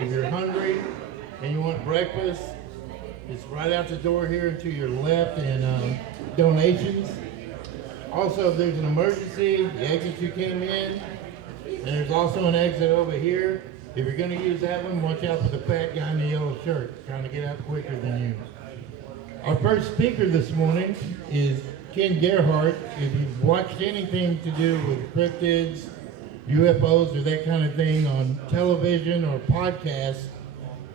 If you're hungry and you want breakfast, it's right out the door here to your left and donations. Also, if there's an emergency, the exit you came in, and there's also an exit over here. If you're going to use that one, watch out for the fat guy in the yellow shirt, trying to get out quicker than you. Our first speaker this morning is Ken Gerhard. If you've watched anything to do with cryptids, UFOs, or that kind of thing on television or podcasts,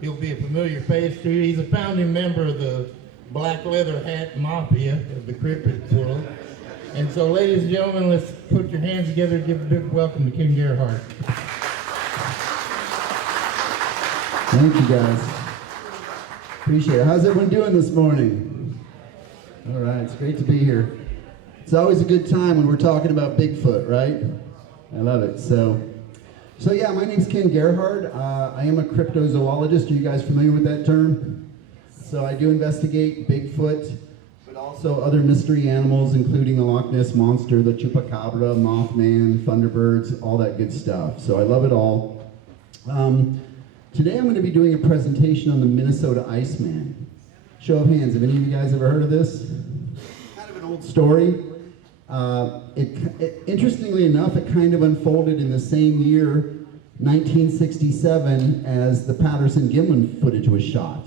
he'll be a familiar face to you. He's a founding member of the Black Leather Hat Mafia of the cryptid world. And so, ladies and gentlemen, let's put your hands together and give a big welcome to Ken Gerhard. Thank you, guys. Appreciate it. How's everyone doing this morning? All right, it's great to be here. It's always a good time when we're talking about Bigfoot, right? I love it. So yeah, my name's Ken Gerhard. I am a cryptozoologist. Are you guys familiar with that term? So I do investigate Bigfoot, but also other mystery animals, including the Loch Ness Monster, the Chupacabra, Mothman, Thunderbirds, all that good stuff. So I love it all. Today I'm going to be doing a presentation on the Minnesota Iceman. Show of hands, have any of you guys ever heard of this? Kind of an old story. Interestingly enough, it kind of unfolded in the same year, 1967, as the Patterson-Gimlin footage was shot.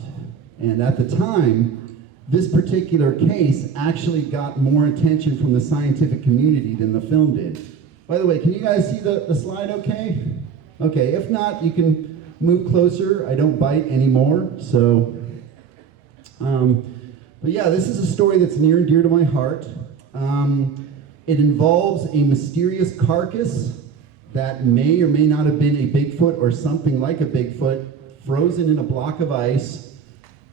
And at the time, this particular case actually got more attention from the scientific community than the film did. By the way, can you guys see the slide okay? Okay, if not, you can move closer. I don't bite anymore, so. But yeah, this is a story that's near and dear to my heart. It involves a mysterious carcass that may or may not have been a Bigfoot or something like a Bigfoot, frozen in a block of ice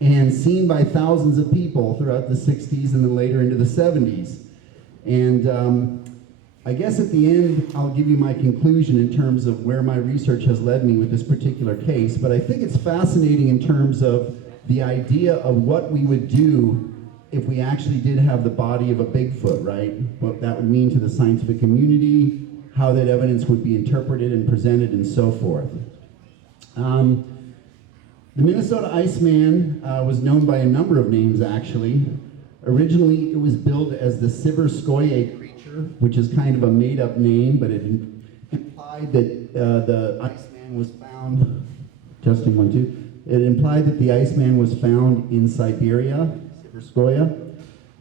and seen by thousands of people throughout the 60s and then later into the 70s. And I guess at the end, I'll give you my conclusion in terms of where my research has led me with this particular case, but I think it's fascinating in terms of the idea of what we would do if we actually did have the body of a Bigfoot, right? What that would mean to the scientific community, how that evidence would be interpreted and presented, and so forth. The Minnesota Iceman was known by a number of names, actually. Originally, it was billed as the Siverskoye creature, which is kind of a made-up name, but it implied that the Iceman was found, testing 1, 2. It implied that the Iceman was found in Siberia, Siverskoye.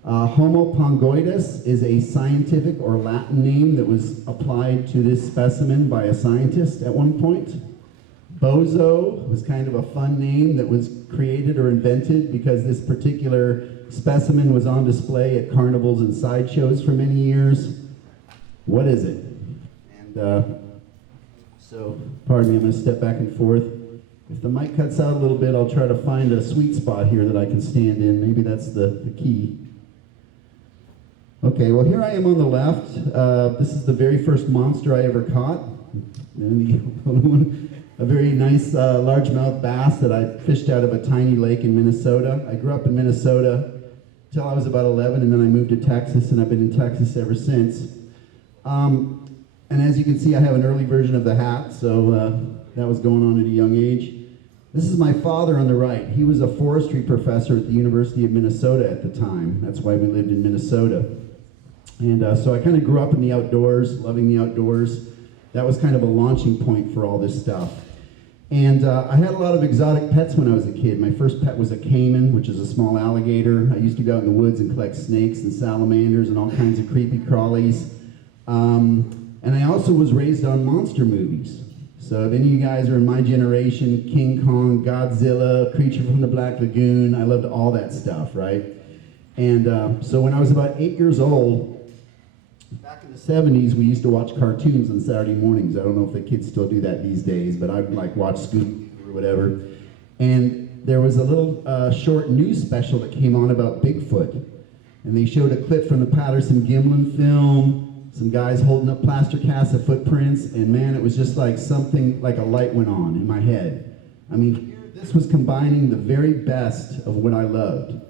Homo pongoides is a scientific or Latin name that was applied to this specimen by a scientist at one point. Bozo was kind of a fun name that was created or invented because this particular specimen was on display at carnivals and sideshows for many years. What is it? And so, pardon me, I'm going to step back and forth. If the mic cuts out a little bit, I'll try to find a sweet spot here that I can stand in. Maybe that's the key. Okay, well, here I am on the left. This is the very first monster I ever caught. A very nice largemouth bass that I fished out of a tiny lake in Minnesota. I grew up in Minnesota till I was about 11, and then I moved to Texas, and I've been in Texas ever since. And as you can see, I have an early version of the hat, so that was going on at a young age. This is my father on the right. He was a forestry professor at the University of Minnesota at the time. That's why we lived in Minnesota. And so I kind of grew up in the outdoors, loving the outdoors. That was kind of a launching point for all this stuff. And I had a lot of exotic pets when I was a kid. My first pet was a caiman, which is a small alligator. I used to go out in the woods and collect snakes and salamanders and all kinds of creepy crawlies. And I also was raised on monster movies. So if any of you guys are in my generation, King Kong, Godzilla, Creature from the Black Lagoon, I loved all that stuff, right? And so when I was about 8 years old, back in the 70s, we used to watch cartoons on Saturday mornings. I don't know if the kids still do that these days, but I'd like watch Scooby or whatever. And there was a little short news special that came on about Bigfoot. And they showed a clip from the Patterson-Gimlin film, some guys holding up plaster casts of footprints, and man, it was just like something, like a light went on in my head. I mean, here this was combining the very best of what I loved.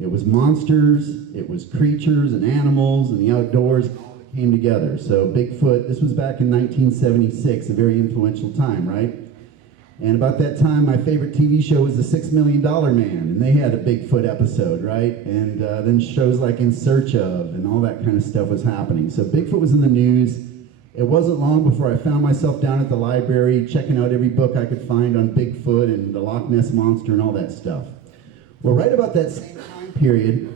It was monsters, it was creatures and animals and the outdoors, and all that came together. So Bigfoot, this was back in 1976, a very influential time, right? And about that time, my favorite TV show was The $6 Million Man, and they had a Bigfoot episode, right? And then shows like In Search Of and all that kind of stuff was happening. So Bigfoot was in the news. It wasn't long before I found myself down at the library checking out every book I could find on Bigfoot and the Loch Ness Monster and all that stuff. Well, right about that same time period,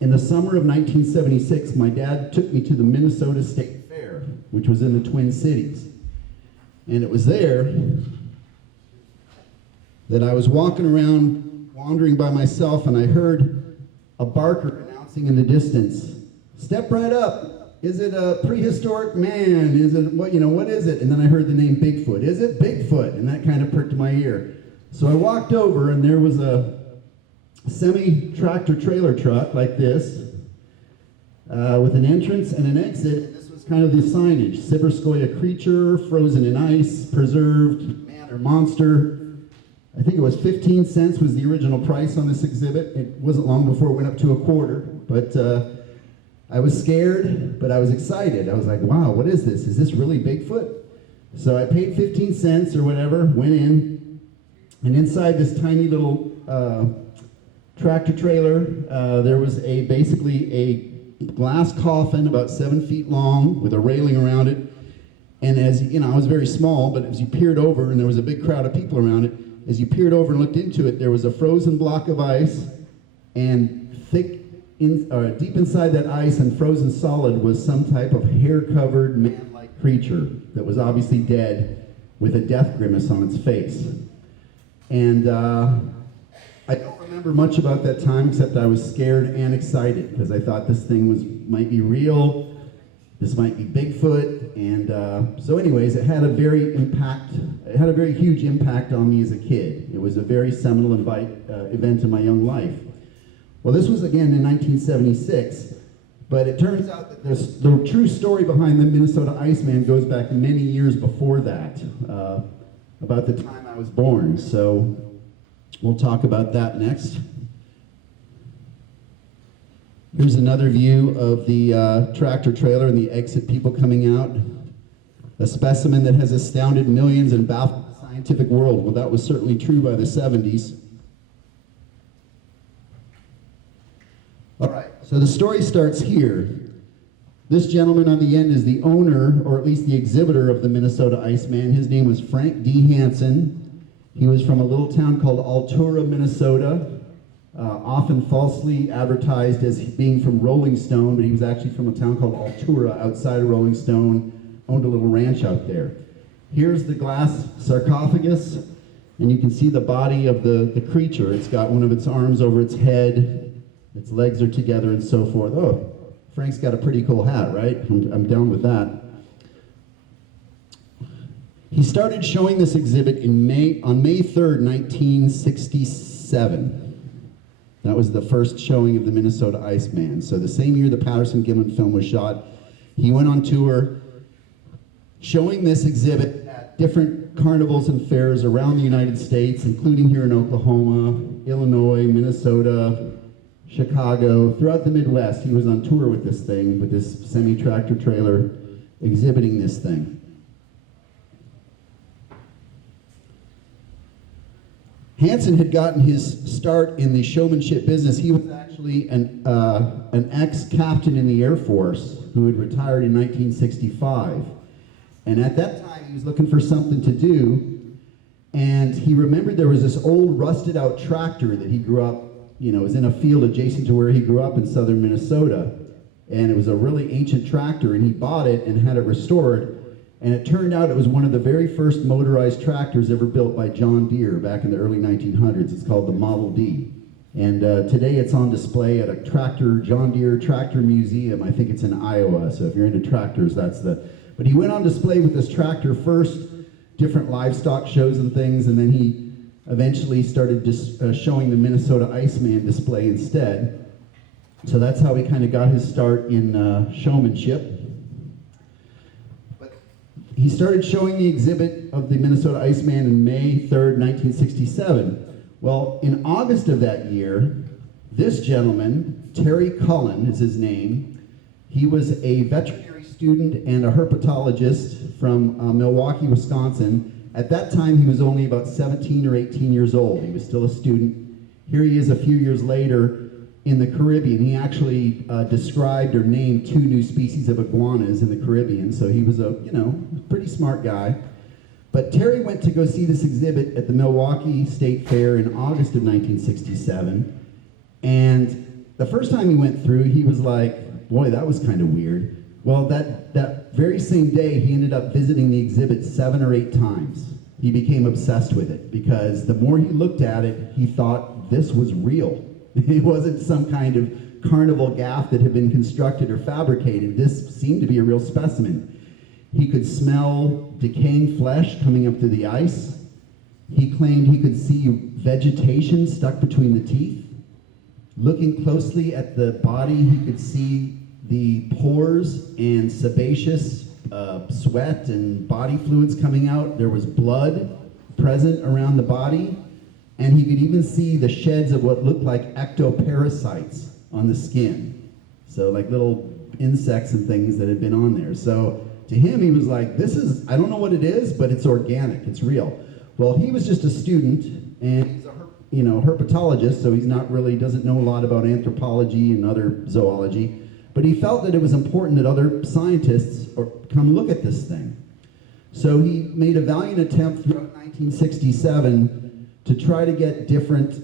in the summer of 1976, my dad took me to the Minnesota State Fair, which was in the Twin Cities. And it was there that I was walking around, wandering by myself, and I heard a barker announcing in the distance, "Step right up. Is it a prehistoric man? Is it, what is it?" And then I heard the name Bigfoot. "Is it Bigfoot?" And that kind of perked my ear. So I walked over, and there was a semi-tractor trailer truck like this, with an entrance and an exit. This was kind of the signage: Siberskoye creature, frozen in ice, preserved man or monster. I think it was 15 cents was the original price on this exhibit. It wasn't long before it went up to a quarter, but I was scared, but I was excited. I was like, wow, what is this? Is this really Bigfoot? So I paid 15 cents or whatever, went in, and inside this tiny little tractor trailer, there was basically a glass coffin about 7 feet long with a railing around it. And as you know, I was very small, but as you peered over, and there was a big crowd of people around it, as you peered over and looked into it, there was a frozen block of ice, and deep inside that ice and frozen solid was some type of hair-covered, man-like creature that was obviously dead with a death grimace on its face. And I don't remember much about that time except I was scared and excited because I thought this thing might be real, this might be Bigfoot, and so anyways, it had a very huge impact on me as a kid. It was a very seminal event in my young life. Well, this was again in 1976, but it turns out that the true story behind the Minnesota Iceman goes back many years before that, about the time I was born. So we'll talk about that next. Here's another view of the tractor trailer and the exit, people coming out. A specimen that has astounded millions and baffled the scientific world. Well, that was certainly true by the 70s. All right, so the story starts here. This gentleman on the end is the owner, or at least the exhibitor of the Minnesota Iceman. His name was Frank D. Hansen. He was from a little town called Altura, Minnesota, often falsely advertised as being from Rolling Stone, but he was actually from a town called Altura outside of Rolling Stone, owned a little ranch out there. Here's the glass sarcophagus, and you can see the body of the creature. It's got one of its arms over its head, its legs are together, and so forth. Oh, Frank's got a pretty cool hat, right? I'm down with that. He started showing this exhibit on May 3rd, 1967. That was the first showing of the Minnesota Iceman. So the same year the Patterson-Gimlin film was shot, he went on tour showing this exhibit at different carnivals and fairs around the United States, including here in Oklahoma, Illinois, Minnesota, Chicago, throughout the Midwest. He was on tour with this thing, with this semi-tractor trailer, exhibiting this thing. Hansen had gotten his start in the showmanship business. He was actually an ex-captain in the Air Force who had retired in 1965. And at that time, he was looking for something to do, and he remembered there was this old rusted-out tractor that he grew up, it was in a field adjacent to where he grew up in southern Minnesota. And it was a really ancient tractor, and he bought it and had it restored. And it turned out it was one of the very first motorized tractors ever built by John Deere back in the early 1900s. It's called the Model D. And today it's on display at a John Deere tractor museum. I think it's in Iowa, so if you're into tractors, But he went on display with this tractor first, different livestock shows and things, and then he eventually started just showing the Minnesota Iceman display instead. So that's how he kind of got his start in showmanship. He started showing the exhibit of the Minnesota Iceman on May 3rd, 1967. Well, in August of that year, this gentleman, Terry Cullen is his name, he was a veterinary student and a herpetologist from Milwaukee, Wisconsin, At that time, he was only about 17 or 18 years old. He was still a student. Here he is a few years later in the Caribbean. He actually described or named 2 new species of iguanas in the Caribbean, so he was a, pretty smart guy. But Terry went to go see this exhibit at the Milwaukee State Fair in August of 1967, and the first time he went through, he was like, boy, that was kind of weird. Well, that very same day, he ended up visiting the exhibit 7 or 8 times. He became obsessed with it because the more he looked at it, he thought this was real. It wasn't some kind of carnival gaff that had been constructed or fabricated. This seemed to be a real specimen. He could smell decaying flesh coming up through the ice. He claimed he could see vegetation stuck between the teeth. Looking closely at the body, he could see the pores and sebaceous sweat and body fluids coming out. There was blood present around the body, and he could even see the sheds of what looked like ectoparasites on the skin. So like little insects and things that had been on there. So to him, he was like, I don't know what it is, but it's organic, it's real. Well, he was just a student, and he's a herpetologist, so doesn't know a lot about anthropology and other zoology. But he felt that it was important that other scientists come look at this thing. So he made a valiant attempt throughout 1967 to try to get different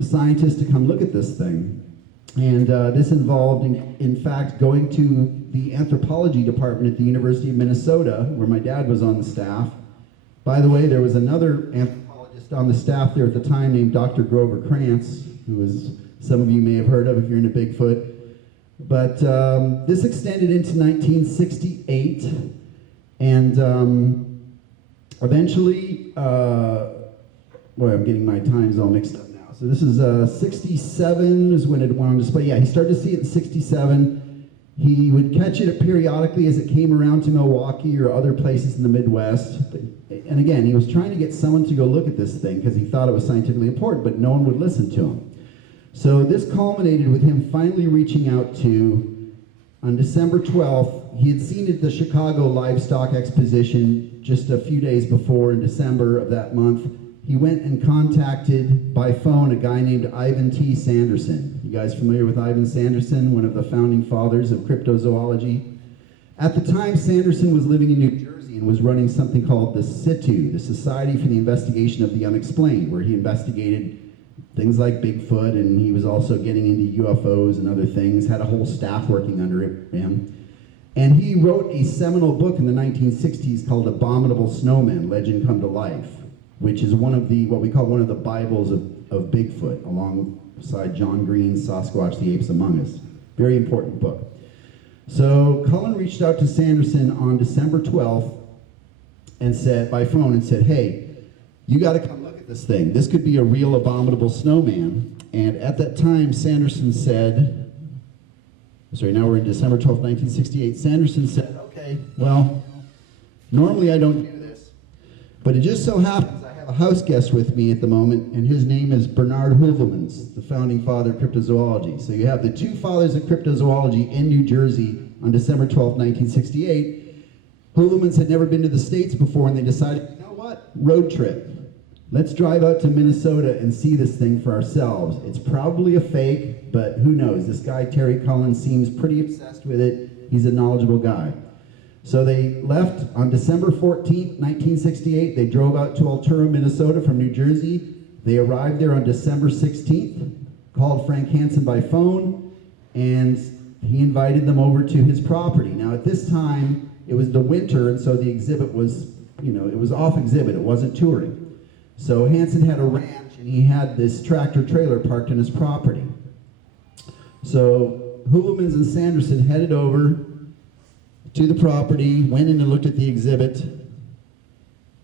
scientists to come look at this thing. And this involved, in fact, going to the anthropology department at the University of Minnesota, where my dad was on the staff. By the way, there was another anthropologist on the staff there at the time named Dr. Grover Krantz, who was some of you may have heard of if you're into Bigfoot. But this extended into 1968, and eventually, boy, I'm getting my times all mixed up now. So this is 67 is when it went on display. Yeah, he started to see it in 67. He would catch it periodically as it came around to Milwaukee or other places in the Midwest. And again, he was trying to get someone to go look at this thing because he thought it was scientifically important, but no one would listen to him. So this culminated with him finally reaching out to, on December 12th, he had seen at the Chicago Livestock Exposition just a few days before in December of that month. He went and contacted by phone a guy named Ivan T. Sanderson. You guys familiar with Ivan Sanderson, one of the founding fathers of cryptozoology? At the time, Sanderson was living in New Jersey and was running something called the SITU, the Society for the Investigation of the Unexplained, where he investigated things like Bigfoot, and he was also getting into UFOs and other things, had a whole staff working under him. And he wrote a seminal book in the 1960s called Abominable Snowmen, Legend Come to Life, which is what we call one of the Bibles of Bigfoot, alongside John Green's Sasquatch, the Apes Among Us. Very important book. So Cullen reached out to Sanderson on December 12th and said, by phone, and said, hey, you got to come look at this thing. This could be a real abominable snowman. And at that time, Sanderson said, now we're in December 12th, 1968. Sanderson said, okay, well, normally I don't do this, but it just so happens I have a house guest with me at the moment, and his name is Bernard Heuvelmans, the founding father of cryptozoology. So you have the 2 fathers of cryptozoology in New Jersey on December 12th, 1968. Heuvelmans had never been to the States before, and they decided, you know what, road trip. Let's drive out to Minnesota and see this thing for ourselves. It's probably a fake, but who knows? This guy, Terry Cullen, seems pretty obsessed with it. He's a knowledgeable guy. So they left on December 14th, 1968. They drove out to Altura, Minnesota from New Jersey. They arrived there on December 16th, called Frank Hansen by phone, and he invited them over to his property. Now at this time, it was the winter, and so the exhibit was, it was off exhibit. It wasn't touring. So Hansen had a ranch, and he had this tractor trailer parked on his property. So Heuvelmans and Sanderson headed over to the property, went in and looked at the exhibit,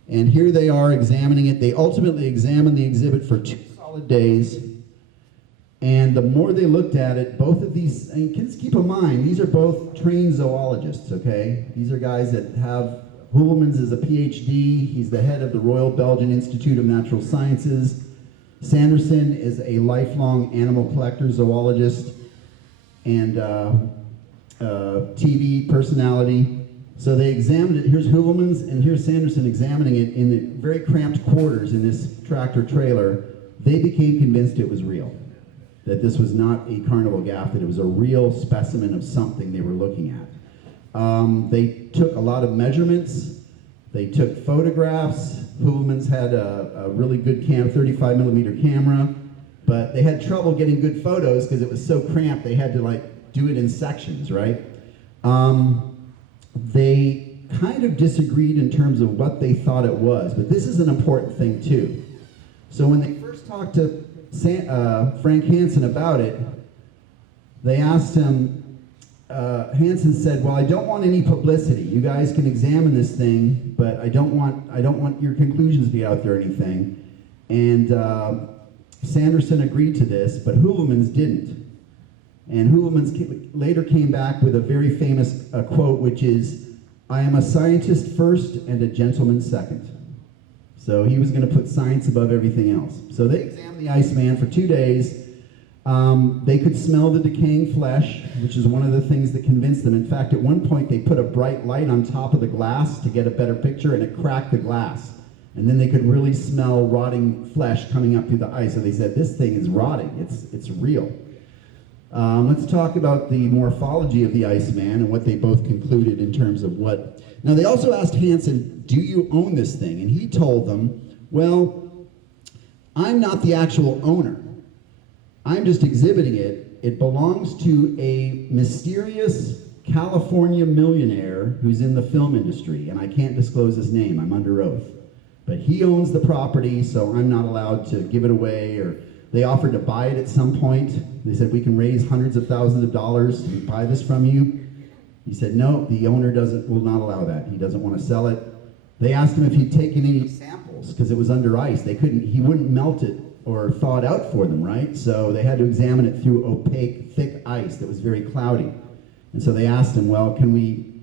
and here they are examining it. They ultimately examined the exhibit for 2 solid days, and the more they looked at it, both of these, and just keep in mind, these are both trained zoologists, okay? These are guys that have, Heuvelmans is a PhD, he's the head of the Royal Belgian Institute of Natural Sciences. Sanderson is a lifelong animal collector, zoologist, and TV personality. So they examined it. Here's Hoovelman's and here's Sanderson examining it in the very cramped quarters in this tractor trailer. They became convinced it was real, that this was not a carnival gaff, that it was a real specimen of something they were looking at. They took a lot of measurements. They took photographs. Hoovelman's had a really good 35 millimeter camera, but they had trouble getting good photos because it was so cramped. They had to like do it in sections, right? They kind of disagreed in terms of what they thought it was, but this is an important thing too. So when they first talked to Frank Hansen about it, they asked him, Hansen said, well, I don't want any publicity. You guys can examine this thing, but I don't want your conclusions to be out there or anything. And Sanderson agreed to this, but Hoovelman's didn't. And Hoovelman's later came back with a very famous quote, which is, I am a scientist first and a gentleman second. So he was going to put science above everything else. So they examined the Iceman for 2 days. They could smell the decaying flesh, which is one of the things that convinced them. In fact, at one point, they put a bright light on top of the glass to get a better picture, and it cracked the glass. And then they could really smell rotting flesh coming up through the ice. So they said, this thing is rotting. It's real. Let's talk about the morphology of the Iceman and what they both concluded in terms of what. Now, they also asked Hansen, do you own this thing? And he told them, well, I'm not the actual owner. I'm just exhibiting it. It belongs to a mysterious California millionaire who's in the film industry, and I can't disclose his name. I'm under oath. But he owns the property, so I'm not allowed to give it away. Or they offered to buy it at some point. They said, we can raise hundreds of thousands of dollars and buy this from you. He said, no, the owner will not allow that. He doesn't want to sell it. They asked him if he'd taken any samples, because it was under ice. He wouldn't melt it or thaw it out for them, right? So they had to examine it through opaque, thick ice that was very cloudy. And so they asked him, well, can we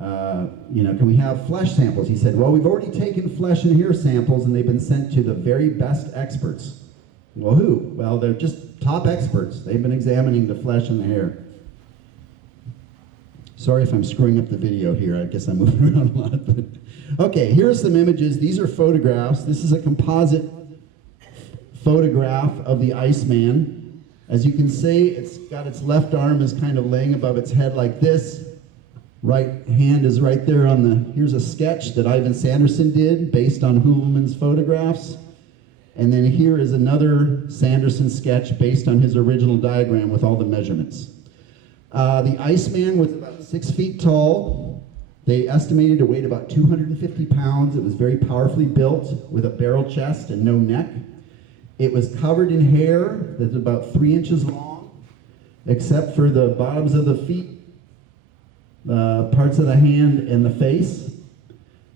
have flesh samples? He said, well, we've already taken flesh and hair samples, and they've been sent to the very best experts. Well, who? Well, they're just top experts. They've been examining the flesh and the hair. Sorry if I'm screwing up the video here. I guess I'm moving around a lot. But okay, here are some images. These are photographs. This is a composite photograph of the Iceman. As you can see, it's got its left arm is kind of laying above its head like this. Right hand is right there on the, here's a sketch that Ivan Sanderson did based on Hoovelman's photographs. And then here is another Sanderson sketch based on his original diagram with all the measurements. The Iceman was about 6 feet tall. They estimated it weighed about 250 pounds. It was very powerfully built with a barrel chest and no neck. It was covered in hair that's about 3 inches long, except for the bottoms of the feet, parts of the hand, and the face.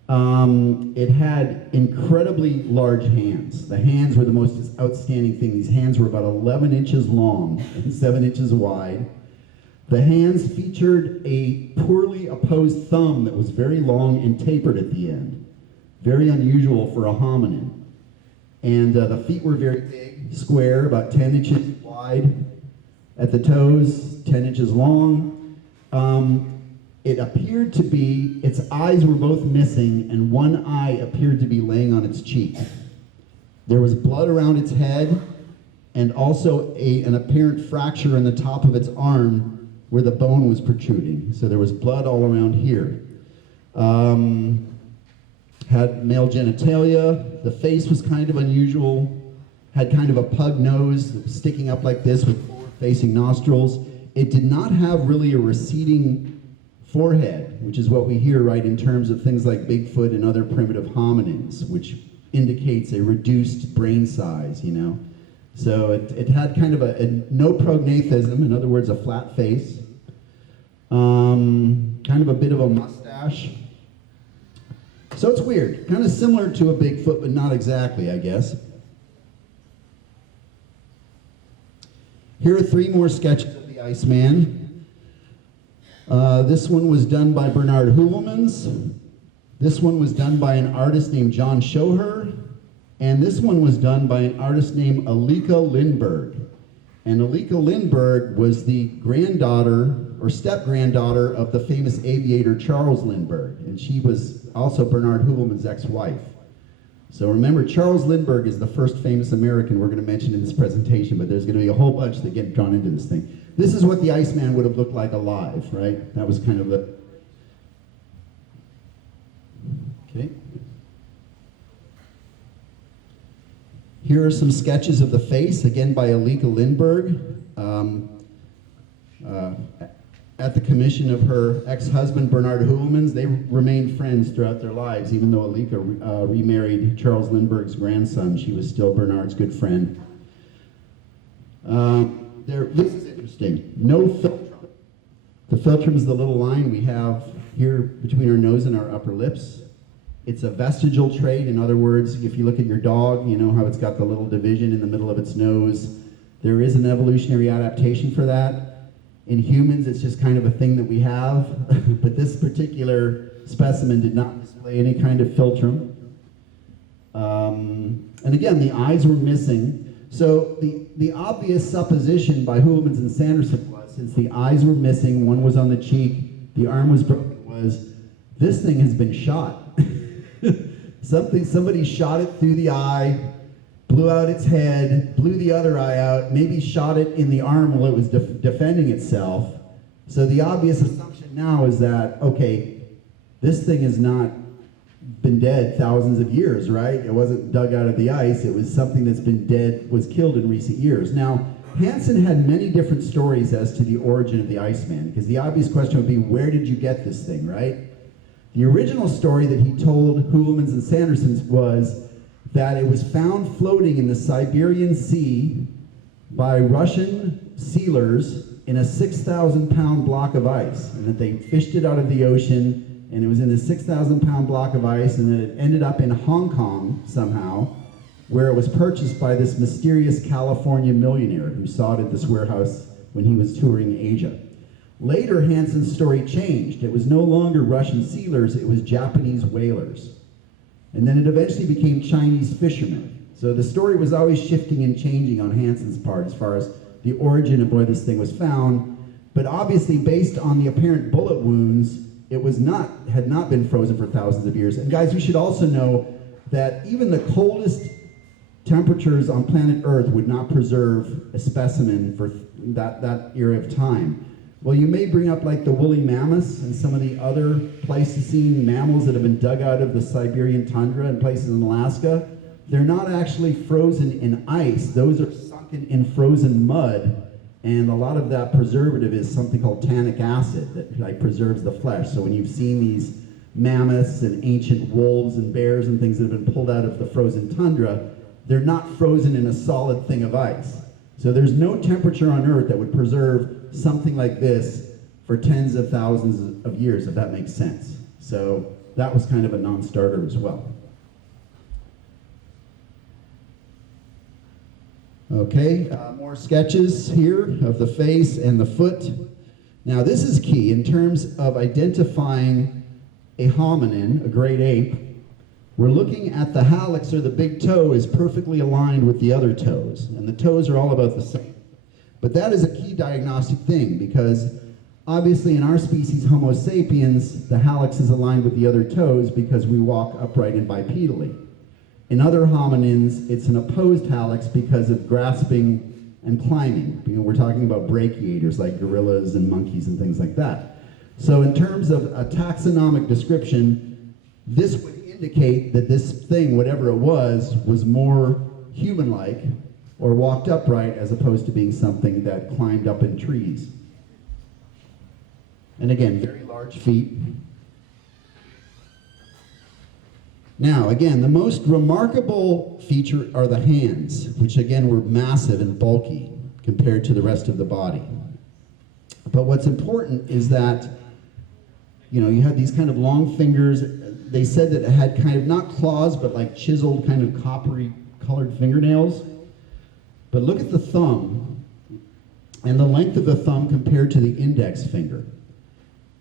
It had incredibly large hands. The hands were the most outstanding thing. These hands were about 11 inches long and 7 inches wide. The hands featured a poorly opposed thumb that was very long and tapered at the end. Very unusual for a hominin. And the feet were very big, square, about 10 inches wide at the toes, 10 inches long. It appeared to be, its eyes were both missing, and one eye appeared to be laying on its cheek. There was blood around its head, and also an apparent fracture in the top of its arm where the bone was protruding. So there was blood all around here. Had male genitalia. The face was kind of unusual. Had kind of a pug nose sticking up like this with forward-facing nostrils. It did not have really a receding forehead, which is what we hear, right, in terms of things like Bigfoot and other primitive hominins, which indicates a reduced brain size, you know. So it had kind of a no prognathism, in other words, a flat face, kind of a bit of a mustache. So it's weird, kind of similar to a Bigfoot, but not exactly, I guess. Here are 3 more sketches of the Iceman. This one was done by Bernard Hoovelmans. This one was done by an artist named John Schoher. And this one was done by an artist named Alika Lindberg. And Alika Lindberg was the granddaughter or step-granddaughter of the famous aviator Charles Lindbergh, and she was also Bernard Hüvelmann's ex-wife. So remember, Charles Lindbergh is the first famous American we're going to mention in this presentation, but there's going to be a whole bunch that get drawn into this thing. This is what the Iceman would have looked like alive, right? That was kind of the... Okay. Here are some sketches of the face, again by Alika Lindbergh, at the commission of her ex-husband Bernard Hüvelmann's. They remained friends throughout their lives, even though Alika remarried Charles Lindbergh's grandson. She was still Bernard's good friend. This is interesting. No philtrum. The philtrum is the little line we have here between our nose and our upper lips. It's a vestigial trait. In other words, if you look at your dog, you know how it's got the little division in the middle of its nose. There is an evolutionary adaptation for that. In humans, it's just kind of a thing that we have. But this particular specimen did not display any kind of philtrum. And again, the eyes were missing. So the obvious supposition by Hüvelmann's and Sanderson was, since the eyes were missing, one was on the cheek, the arm was broken, was this thing has been shot. Somebody shot it through the eye, blew out its head, blew the other eye out, maybe shot it in the arm while it was defending itself. So the obvious assumption now is that, okay, this thing has not been dead thousands of years, right? It wasn't dug out of the ice. It was something that's been dead, was killed in recent years. Now, Hansen had many different stories as to the origin of the Iceman, because the obvious question would be, where did you get this thing, right? The original story that he told Hüvelmann's and Sanderson's was that it was found floating in the Siberian Sea by Russian sealers in a 6,000-pound block of ice, and that they fished it out of the ocean, and it was in a 6,000-pound block of ice, and then it ended up in Hong Kong somehow, where it was purchased by this mysterious California millionaire who saw it at this warehouse when he was touring Asia. Later, Hansen's story changed. It was no longer Russian sealers, it was Japanese whalers. And then it eventually became Chinese fishermen. So the story was always shifting and changing on Hansen's part as far as the origin of where this thing was found. But obviously, based on the apparent bullet wounds, it had not been frozen for thousands of years. And guys, we should also know that even the coldest temperatures on planet Earth would not preserve a specimen for that era of time. Well, you may bring up like the woolly mammoths and some of the other Pleistocene mammals that have been dug out of the Siberian tundra and places in Alaska. They're not actually frozen in ice. Those are sunken in frozen mud. And a lot of that preservative is something called tannic acid that like preserves the flesh. So when you've seen these mammoths and ancient wolves and bears and things that have been pulled out of the frozen tundra, they're not frozen in a solid thing of ice. So there's no temperature on Earth that would preserve something like this for tens of thousands of years, if that makes sense. So that was kind of a non-starter as well. Okay, more sketches here of the face and the foot. Now this is key in terms of identifying a hominin, a great ape. We're looking at the hallux, or the big toe, is perfectly aligned with the other toes, and the toes are all about the same. But that is a key diagnostic thing, because obviously in our species, Homo sapiens, the hallux is aligned with the other toes because we walk upright and bipedally. In other hominins, it's an opposed hallux because of grasping and climbing. We're talking about brachiators like gorillas and monkeys and things like that. So in terms of a taxonomic description, this would indicate that this thing, whatever it was more human-like or walked upright as opposed to being something that climbed up in trees. And again, very large feet. Now, again, the most remarkable feature are the hands, which again were massive and bulky compared to the rest of the body. But what's important is that, you know, you had these kind of long fingers. They said that it had kind of, not claws, but like chiseled kind of coppery colored fingernails. But look at the thumb and the length of the thumb compared to the index finger.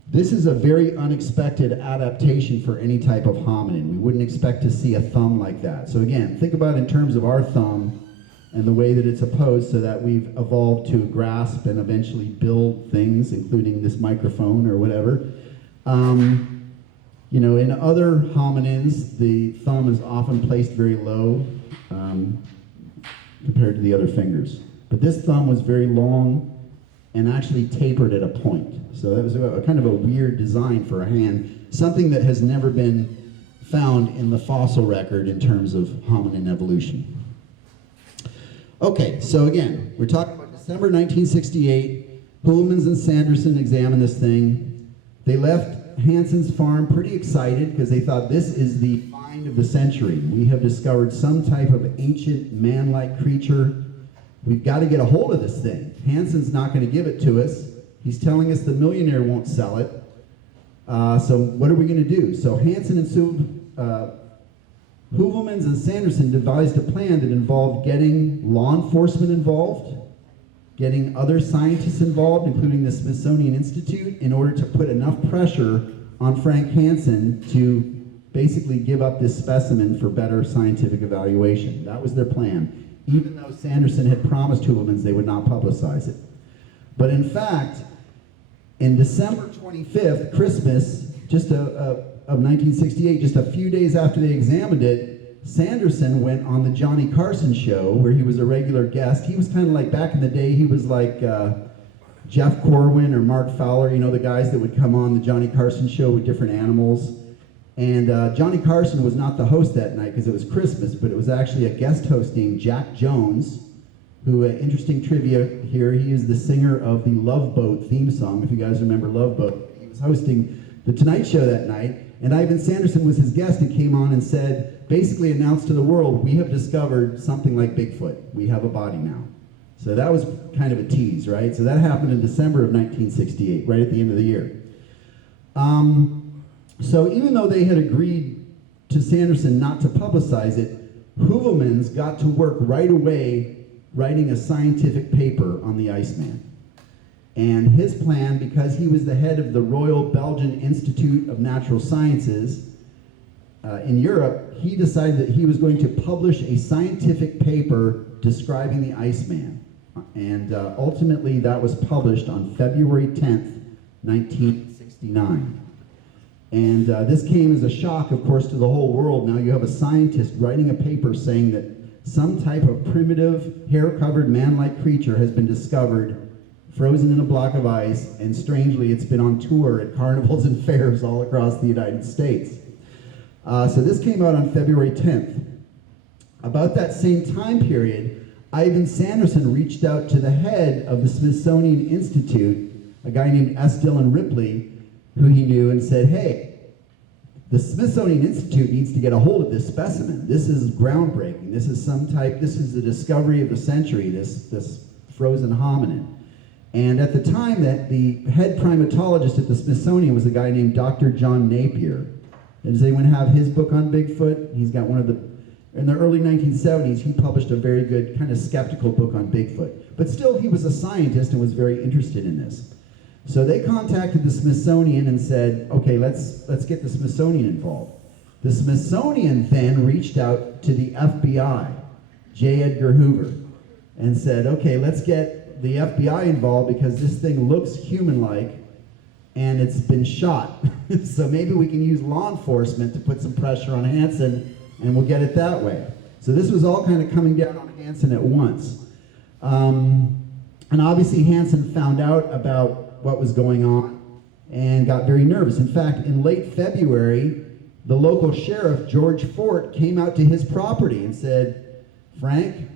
This is a very unexpected adaptation for any type of hominin. We wouldn't expect to see a thumb like that. So again, think about in terms of our thumb and the way that it's opposed, so that we've evolved to grasp and eventually build things, including this microphone or whatever. You know, in other hominins, the thumb is often placed very low compared to the other fingers. But this thumb was very long and actually tapered at a point. So that was a kind of a weird design for a hand, something that has never been found in the fossil record in terms of hominin evolution. Okay, so again, we're talking about December 1968. Heuvelmans and Sanderson examined this thing. They left Hansen's farm pretty excited because they thought, this is the find of the century. We have discovered some type of ancient man-like creature. We've got to get a hold of this thing. Hansen's not going to give it to us. He's telling us the millionaire won't sell it. So what are we going to do? So Hansen and Heuvelmans and Sanderson devised a plan that involved getting law enforcement involved, getting other scientists involved, including the Smithsonian Institute, in order to put enough pressure on Frank Hansen to basically give up this specimen for better scientific evaluation. That was their plan, even though Sanderson had promised Heuvelmans they would not publicize it. But in fact, in December 25th, Christmas, of 1968, just a few days after they examined it, Sanderson went on the Johnny Carson show, where he was a regular guest. He was kind of like, back in the day, he was like Jeff Corwin or Mark Fowler, you know, the guys that would come on the Johnny Carson show with different animals. And Johnny Carson was not the host that night because it was Christmas, but it was actually a guest host named Jack Jones, who, interesting trivia here, he is the singer of the Love Boat theme song, if you guys remember Love Boat. He was hosting the Tonight Show that night, and Ivan Sanderson was his guest and came on and said, basically announced to the world, we have discovered something like Bigfoot. We have a body now. So that was kind of a tease, right? So that happened in December of 1968, right at the end of the year. So even though they had agreed to Sanderson not to publicize it, Heuvelmans got to work right away writing a scientific paper on the Iceman. And his plan, because he was the head of the Royal Belgian Institute of Natural Sciences in Europe, he decided that he was going to publish a scientific paper describing the Iceman. And ultimately that was published on February 10th, 1969. And this came as a shock, of course, to the whole world. Now you have a scientist writing a paper saying that some type of primitive, hair-covered, man-like creature has been discovered, frozen in a block of ice, and strangely, it's been on tour at carnivals and fairs all across the United States. So this came out on February 10th. About that same time period, Ivan Sanderson reached out to the head of the Smithsonian Institute, a guy named S. Dillon Ripley, who he knew, and said, hey, the Smithsonian Institute needs to get a hold of this specimen. This is groundbreaking. This is the discovery of the century, this frozen hominin. And at the time, that the head primatologist at the Smithsonian was a guy named Dr. John Napier. Does anyone have his book on Bigfoot? He's got in the early 1970s, he published a very good, kind of skeptical book on Bigfoot. But still, he was a scientist and was very interested in this. So they contacted the Smithsonian and said, okay, let's get the Smithsonian involved. The Smithsonian then reached out to the FBI, J. Edgar Hoover, and said, okay, let's get the FBI involved because this thing looks human-like and it's been shot. So maybe we can use law enforcement to put some pressure on Hansen and we'll get it that way. So this was all kind of coming down on Hansen at once. And obviously Hansen found out about what was going on and got very nervous. In fact, in late February, the local sheriff, George Fort, came out to his property and said, Frank,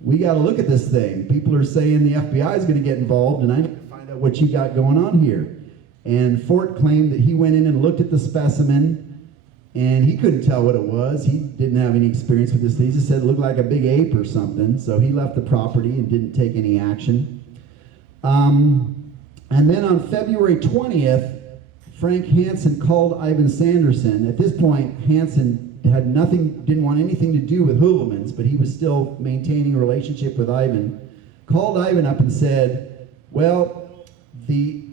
we got to look at this thing. People are saying the FBI is going to get involved, and I need to find out what you got going on here. And Fort claimed that he went in and looked at the specimen, and he couldn't tell what it was. He didn't have any experience with this thing. He just said it looked like a big ape or something, so he left the property and didn't take any action. And then on February 20th, Frank Hansen called Ivan Sanderson. At this point, Hansen didn't want anything to do with Heuvelmans, but he was still maintaining a relationship with Ivan. Called Ivan up and said, well, the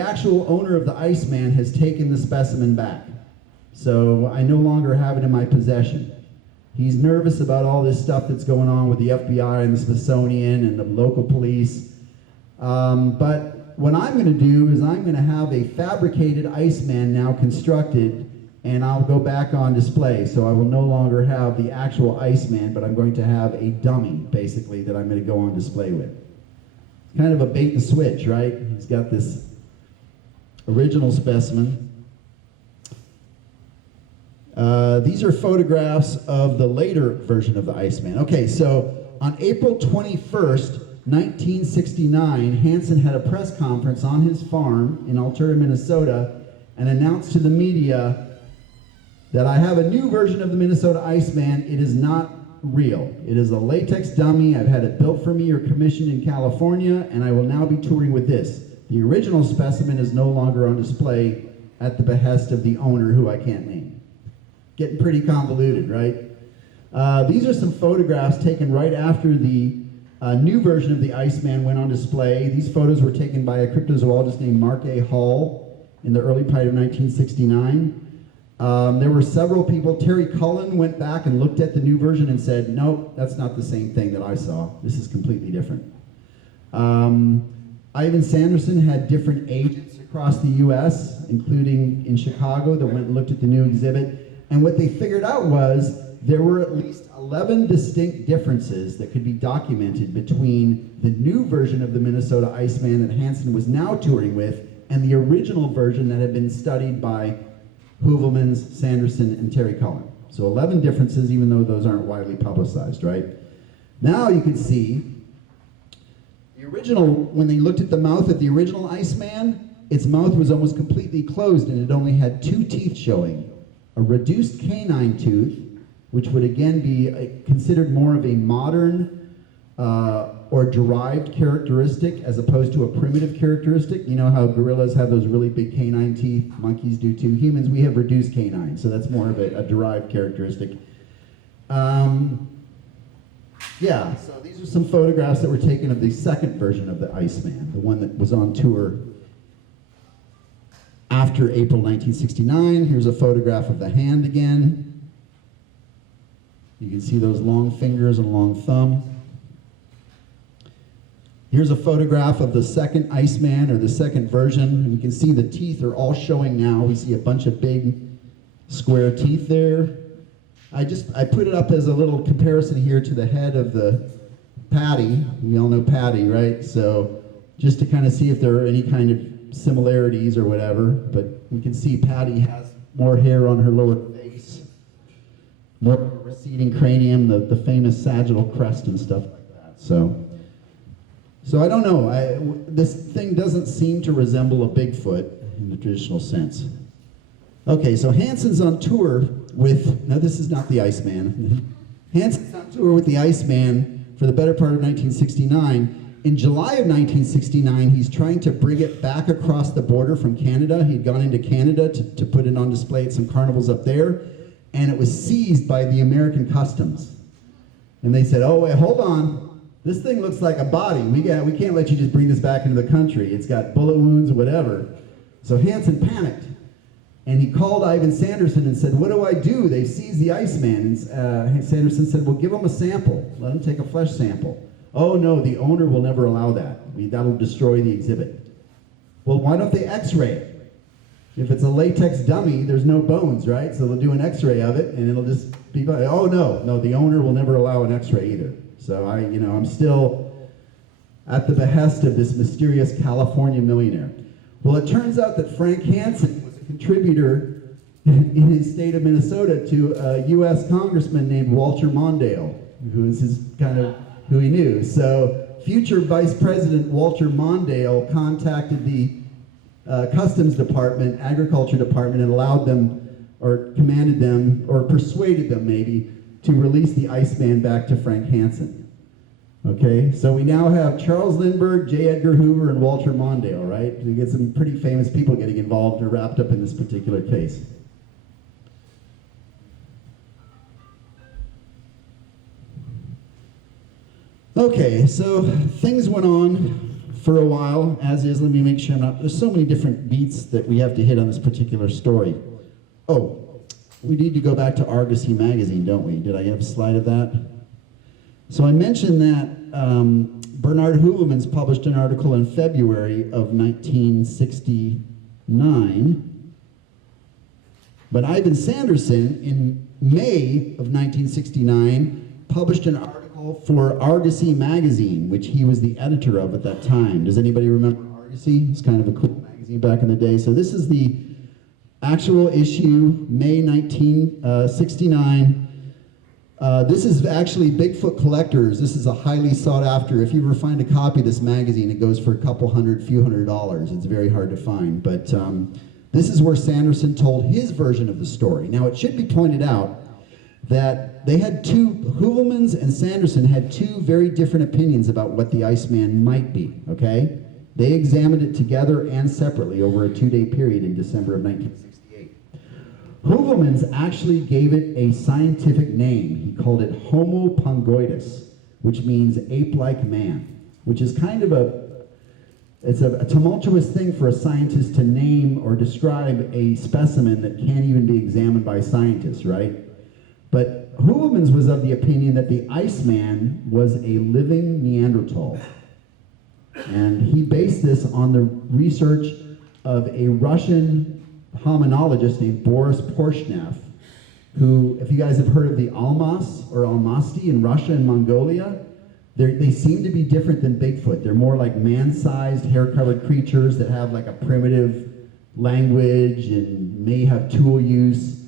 actual owner of the Iceman has taken the specimen back. So I no longer have it in my possession. He's nervous about all this stuff that's going on with the FBI and the Smithsonian and the local police. But what I'm going to do is I'm going to have a fabricated Iceman now constructed, and I'll go back on display. So I will no longer have the actual Iceman, but I'm going to have a dummy, basically, that I'm going to go on display with. Kind of a bait and switch, right? He's got this original specimen. These are photographs of the later version of the Iceman. Okay, so on April 21st, 1969, Hansen had a press conference on his farm in Altura, Minnesota, and announced to the media that I have a new version of the Minnesota Iceman. It is not real. It is a latex dummy. I've had it built for me or commissioned in California, and I will now be touring with this. The original specimen is no longer on display at the behest of the owner, who I can't name. Getting pretty convoluted, right? These are some photographs taken right after the new version of the Iceman went on display. These photos were taken by a cryptozoologist named Mark A. Hall in the early part of 1969. There were several people. Terry Cullen went back and looked at the new version and said, nope, that's not the same thing that I saw. This is completely different. Ivan Sanderson had different agents across the U.S., including in Chicago, that went and looked at the new exhibit. And what they figured out was there were at least 11 distinct differences that could be documented between the new version of the Minnesota Iceman that Hansen was now touring with and the original version that had been studied by Heuvelmans, Sanderson, and Terry Cullen. So 11 differences, even though those aren't widely publicized, right? Now you can see the original, when they looked at the mouth of the original Iceman, its mouth was almost completely closed and it only had 2 teeth showing. A reduced canine tooth, which would again be considered more of a modern or derived characteristic as opposed to a primitive characteristic. You know how gorillas have those really big canine teeth, monkeys do too. Humans, we have reduced canines, so that's more of a derived characteristic. Yeah, so these are some photographs that were taken of the second version of the Iceman, the one that was on tour after April 1969. Here's a photograph of the hand again. You can see those long fingers and long thumb. Here's a photograph of the second Iceman, or the second version. And you can see the teeth are all showing now. We see a bunch of big square teeth there. I put it up as a little comparison here to the head of the Patty. We all know Patty, right? So just to kind of see if there are any kind of similarities or whatever, but we can see Patty has more hair on her lower face, more receding cranium, the famous sagittal crest and stuff like that. So I don't know. This thing doesn't seem to resemble a Bigfoot in the traditional sense. Okay, so Hansen's on tour with, no, this is not the Iceman. Hansen's on tour with the Iceman for the better part of 1969. In July of 1969, he's trying to bring it back across the border from Canada. He'd gone into Canada to put it on display at some carnivals up there, and it was seized by the American Customs. And they said, oh, wait, hold on. This thing looks like a body. We can't let you just bring this back into the country. It's got bullet wounds or whatever. So Hansen panicked, and he called Ivan Sanderson and said, what do I do? They've seized the Iceman. And Sanderson said, well, give him a sample. Let him take a flesh sample. Oh no, the owner will never allow that. That'll destroy the exhibit. Well, why don't they x-ray it? If it's a latex dummy, there's no bones, right? So they'll do an x-ray of it and it'll just be, oh no, the owner will never allow an x-ray either. So I'm still at the behest of this mysterious California millionaire. Well, it turns out that Frank Hansen was a contributor in his state of Minnesota to a U.S. congressman named Walter Mondale, who is his kind of who he knew. So future Vice President Walter Mondale contacted the Customs Department, Agriculture Department, and allowed them, or commanded them, or persuaded them maybe, to release the Iceman back to Frank Hansen. Okay, so we now have Charles Lindbergh, J. Edgar Hoover, and Walter Mondale, right? We get some pretty famous people getting involved or wrapped up in this particular case. Okay, so things went on for a while, as is. Let me make sure there's so many different beats that we have to hit on this particular story. Oh, we need to go back to Argosy magazine, don't we? Did I have a slide of that? So I mentioned that Bernard Heuvelmans published an article in February of 1969, but Ivan Sanderson in May of 1969 published an article for Argosy magazine, which he was the editor of at that time. Does anybody remember Argosy? It's kind of a cool magazine back in the day. So this is the actual issue, May 1969. This is actually Bigfoot Collectors. This is a highly sought after. If you ever find a copy of this magazine, it goes for a few hundred dollars. It's very hard to find. But this is where Sanderson told his version of the story. Now, it should be pointed out that they had Heuvelmans and Sanderson had two very different opinions about what the Iceman might be, okay? They examined it together and separately over a 2-day period in December of 1968. Heuvelmans actually gave it a scientific name. He called it Homo pongoides, which means ape-like man, which is kind of a tumultuous thing for a scientist to name or describe a specimen that can't even be examined by scientists, right? But Heuvelmans was of the opinion that the Iceman was a living Neanderthal. And he based this on the research of a Russian hominologist named Boris Porshnev, who, if you guys have heard of the Almas or Almasti in Russia and Mongolia, they seem to be different than Bigfoot. They're more like man-sized, hair-covered creatures that have like a primitive language and may have tool use.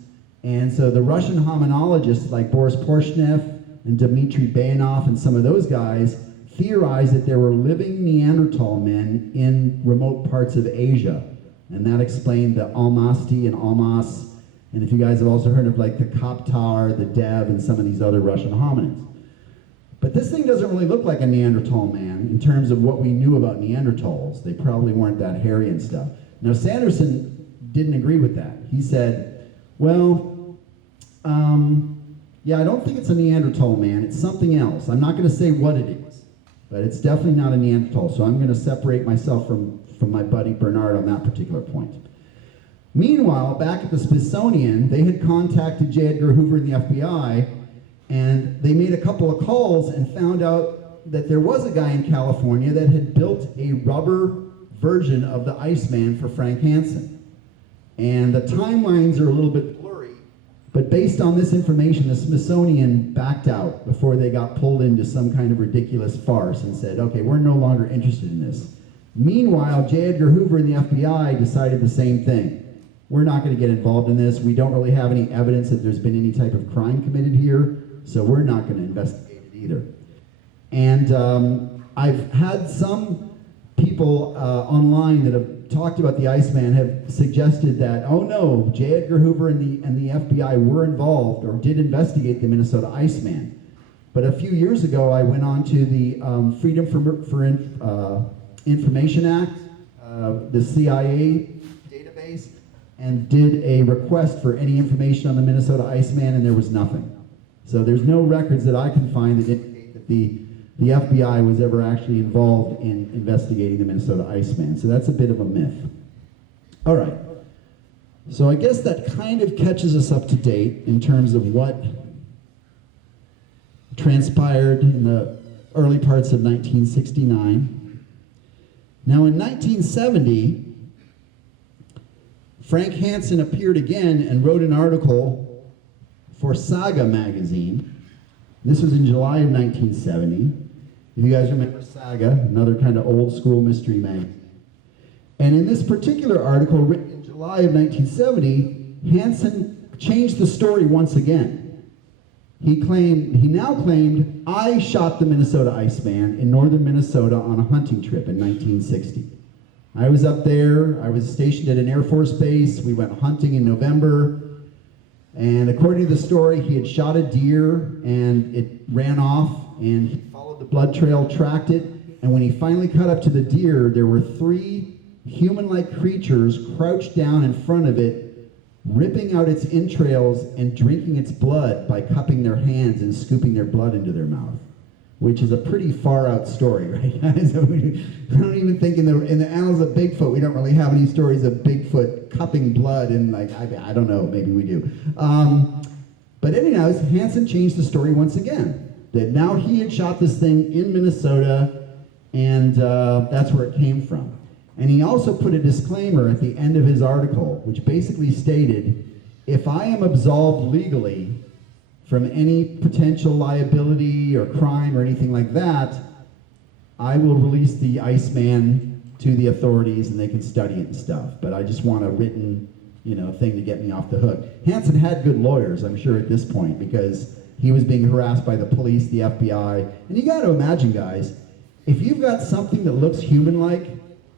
And so the Russian hominologists like Boris Porshnev and Dmitry Bayanov and some of those guys theorized that there were living Neanderthal men in remote parts of Asia. And that explained the Almasti and Almas. And if you guys have also heard of like the Koptar, the Dev, and some of these other Russian hominids. But this thing doesn't really look like a Neanderthal man in terms of what we knew about Neanderthals. They probably weren't that hairy and stuff. Now, Sanderson didn't agree with that. He said, well, yeah, I don't think it's a Neanderthal man. It's something else. I'm not going to say what it is, but it's definitely not a Neanderthal. So I'm going to separate myself from my buddy Bernard on that particular point. Meanwhile, back at the Smithsonian, they had contacted J. Edgar Hoover and the FBI, and they made a couple of calls and found out that there was a guy in California that had built a rubber version of the Iceman for Frank Hansen. And the timelines are a little bit blurry, but based on this information, the Smithsonian backed out before they got pulled into some kind of ridiculous farce and said, okay, we're no longer interested in this. Meanwhile, J. Edgar Hoover and the FBI decided the same thing. We're not going to get involved in this. We don't really have any evidence that there's been any type of crime committed here, so we're not going to investigate it either. And I've had some people online that have talked about the Iceman have suggested that, oh no, J. Edgar Hoover and the FBI were involved or did investigate the Minnesota Iceman. But a few years ago, I went on to the Freedom for Information Act, the CIA database, and did a request for any information on the Minnesota Iceman, and there was nothing. So there's no records that I can find that indicate that the FBI was ever actually involved in investigating the Minnesota Iceman. So that's a bit of a myth. All right. So I guess that kind of catches us up to date in terms of what transpired in the early parts of 1969. Now in 1970, Frank Hansen appeared again and wrote an article for Saga magazine. This was in July of 1970. If you guys remember Saga, another kind of old school mystery magazine. And in this particular article, written in July of 1970, Hansen changed the story once again. He now claimed, I shot the Minnesota Iceman in northern Minnesota on a hunting trip in 1960. I was up there, I was stationed at an Air Force base, we went hunting in November, and according to the story, he had shot a deer and it ran off, and he followed the blood trail, tracked it, and when he finally caught up to the deer, there were 3 human-like creatures crouched down in front of it, ripping out its entrails and drinking its blood by cupping their hands and scooping their blood into their mouth, which is a pretty far-out story, right, guys? I don't even think in the annals of Bigfoot, we don't really have any stories of Bigfoot cupping blood and like, I don't know, maybe we do. But anyways, Hansen changed the story once again. That now he had shot this thing in Minnesota, and that's where it came from. And he also put a disclaimer at the end of his article, which basically stated, if I am absolved legally from any potential liability or crime or anything like that, I will release the Iceman to the authorities and they can study it and stuff. But I just want a written, thing to get me off the hook. Hansen had good lawyers, I'm sure, at this point, because he was being harassed by the police, the FBI. And you got to imagine, guys, if you've got something that looks human-like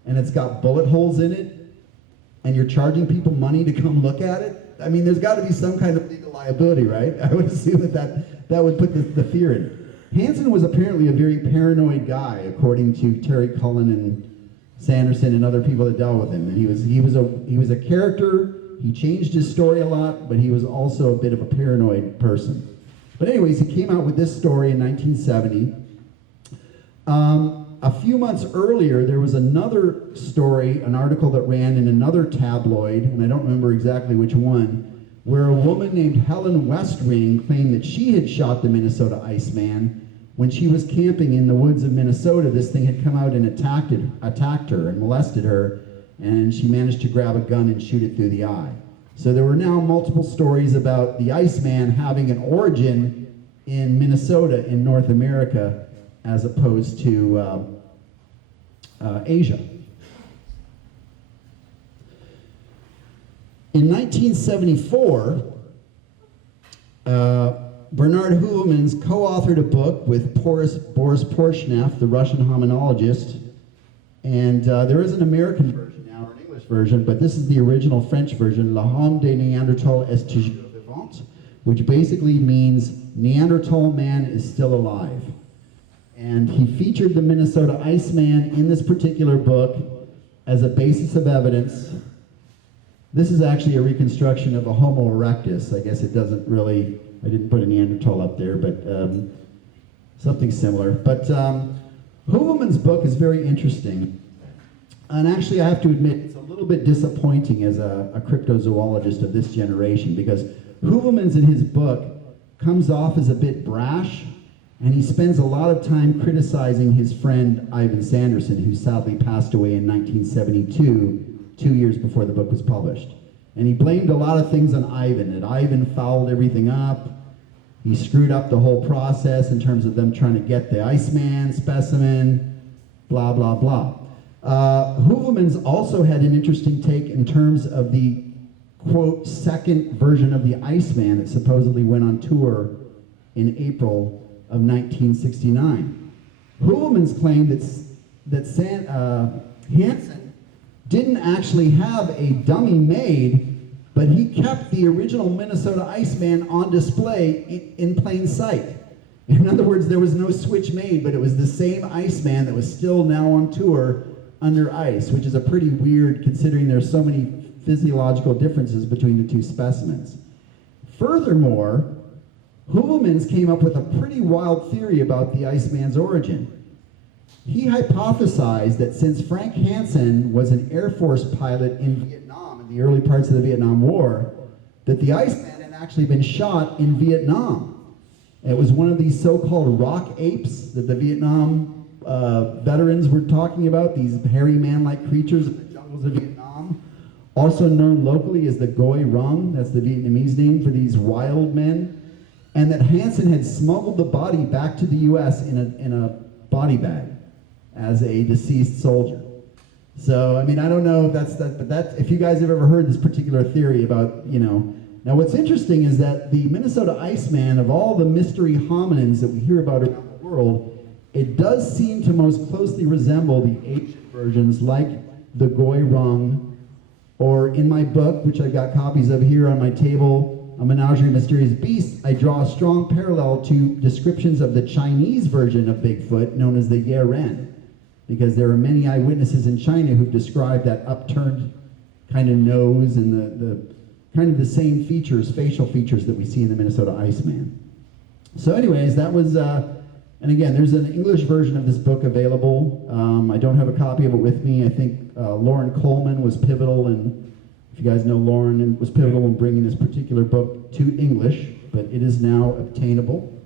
and it's got bullet holes in it, and you're charging people money to come look at it, I mean, there's got to be some kind of legal liability, right? I would assume that would put the fear in it. Hansen was apparently a very paranoid guy, according to Terry Cullen and Sanderson and other people that dealt with him. And he was a character. He changed his story a lot, but he was also a bit of a paranoid person. But anyways, he came out with this story in 1970. A few months earlier, there was another story, an article that ran in another tabloid, and I don't remember exactly which one, where a woman named Helen Westring claimed that she had shot the Minnesota Iceman when she was camping in the woods of Minnesota. This thing had come out and attacked her and molested her, and she managed to grab a gun and shoot it through the eye. So there were now multiple stories about the Iceman having an origin in Minnesota in North America as opposed to Asia. In 1974, Bernard Heuvelmans co-authored a book with Boris Porshnev, the Russian hominologist, and there is an American version now, or an English version, but this is the original French version, Le Homme de Néandertal est toujours vivant, which basically means Neanderthal man is still alive. And he featured the Minnesota Iceman in this particular book as a basis of evidence. This is actually a reconstruction of a Homo erectus. I guess it doesn't really, I didn't put a Neanderthal up there, but something similar. But Heuvelmans' book is very interesting. And actually, I have to admit, it's a little bit disappointing as a cryptozoologist of this generation, because Heuvelmans in his book comes off as a bit brash, and he spends a lot of time criticizing his friend Ivan Sanderson, who sadly passed away in 1972, 2 years before the book was published. And he blamed a lot of things on Ivan, that Ivan fouled everything up. He screwed up the whole process in terms of them trying to get the Iceman specimen, blah, blah, blah. Heuvelmans also had an interesting take in terms of the, quote, second version of the Iceman that supposedly went on tour in April of 1969. Heuvelmans claimed that Hansen didn't actually have a dummy made, but he kept the original Minnesota Iceman on display in plain sight. In other words, there was no switch made, but it was the same Iceman that was still now on tour under ice, which is a pretty weird considering there's so many physiological differences between the two specimens. Furthermore, Heuvelmans came up with a pretty wild theory about the Iceman's origin. He hypothesized that since Frank Hansen was an Air Force pilot in Vietnam in the early parts of the Vietnam War, that the Iceman had actually been shot in Vietnam. It was one of these so-called rock apes that the Vietnam veterans were talking about, these hairy man-like creatures in the jungles of Vietnam, also known locally as the Goi Rung, that's the Vietnamese name for these wild men, and that Hansen had smuggled the body back to the U.S. in a body bag as a deceased soldier. So, I mean, I don't know if but if you guys have ever heard this particular theory about, Now, what's interesting is that the Minnesota Iceman, of all the mystery hominins that we hear about around the world, it does seem to most closely resemble the ancient versions like the Goi Rung, or in my book, which I've got copies of here on my table, A Menagerie of Mysterious Beasts, I draw a strong parallel to descriptions of the Chinese version of Bigfoot, known as the Yeren, because there are many eyewitnesses in China who've described that upturned kind of nose and the kind of the same features, facial features that we see in the Minnesota Iceman. So anyways, that was, and again, there's an English version of this book available. I don't have a copy of it with me. I think Lauren Coleman was pivotal in If you guys know, Lauren was pivotal in bringing this particular book to English, but it is now obtainable.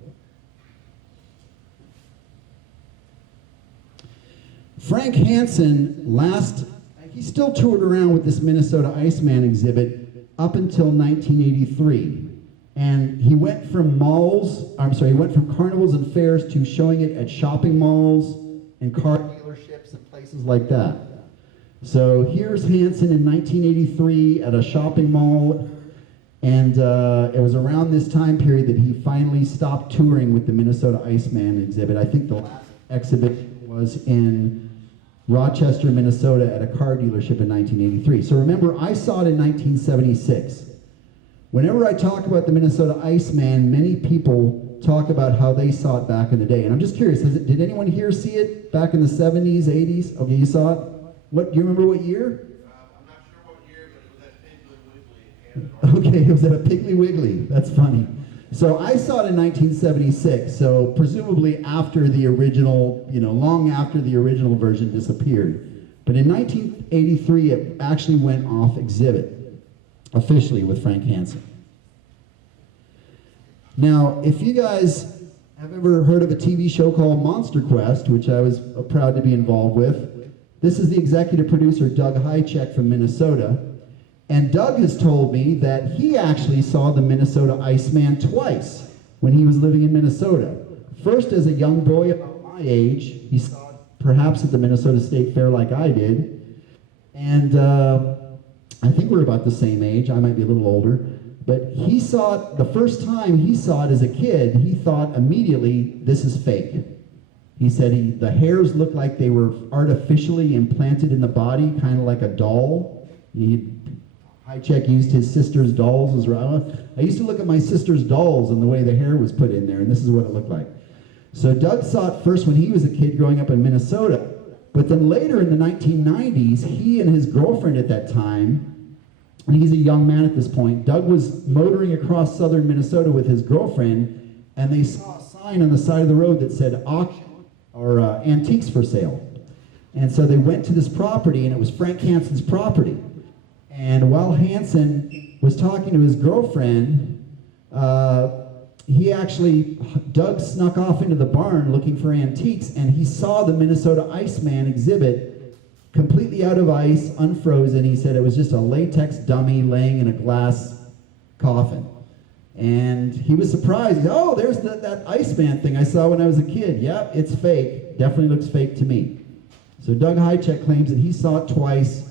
Frank Hansen he still toured around with this Minnesota Iceman exhibit up until 1983. And he went from carnivals and fairs to showing it at shopping malls and car dealerships and places like that. So here's Hansen in 1983 at a shopping mall, and it was around this time period that he finally stopped touring with the Minnesota Iceman exhibit. I think the last exhibition was in Rochester, Minnesota at a car dealership in 1983. So remember, I saw it in 1976. Whenever I talk about the Minnesota Iceman, many people talk about how they saw it back in the day. And I'm just curious, did anyone here see it back in the 70s, 80s? Okay, you saw it? Do you remember what year? I'm not sure what year, but it was at Piggly Wiggly. Okay, it was at a Piggly Wiggly. That's funny. So I saw it in 1976, so presumably after the original, long after the original version disappeared. But in 1983, it actually went off exhibit, officially with Frank Hansen. Now, if you guys have ever heard of a TV show called Monster Quest, which I was proud to be involved with, this is the executive producer, Doug Hychek from Minnesota. And Doug has told me that he actually saw the Minnesota Iceman twice when he was living in Minnesota. First, as a young boy about my age, he saw it perhaps at the Minnesota State Fair like I did. And I think we're about the same age. I might be a little older. But he saw it, the first time he saw it as a kid, he thought immediately, this is fake. He said the hairs looked like they were artificially implanted in the body, kind of like a doll. Hychek used his sister's dolls as well. I used to look at my sister's dolls and the way the hair was put in there, and this is what it looked like. So Doug saw it first when he was a kid growing up in Minnesota. But then later in the 1990s, he and his girlfriend at that time, and he's a young man at this point, Doug was motoring across southern Minnesota with his girlfriend, and they saw a sign on the side of the road that said auction or antiques for sale. And so they went to this property, and it was Frank Hansen's property. And while Hansen was talking to his girlfriend, Doug snuck off into the barn looking for antiques, and he saw the Minnesota Iceman exhibit completely out of ice, unfrozen. He said it was just a latex dummy laying in a glass coffin. And he was surprised. He said, oh, there's that Iceman thing I saw when I was a kid. Yep, it's fake. Definitely looks fake to me. So Doug Hychek claims that he saw it twice,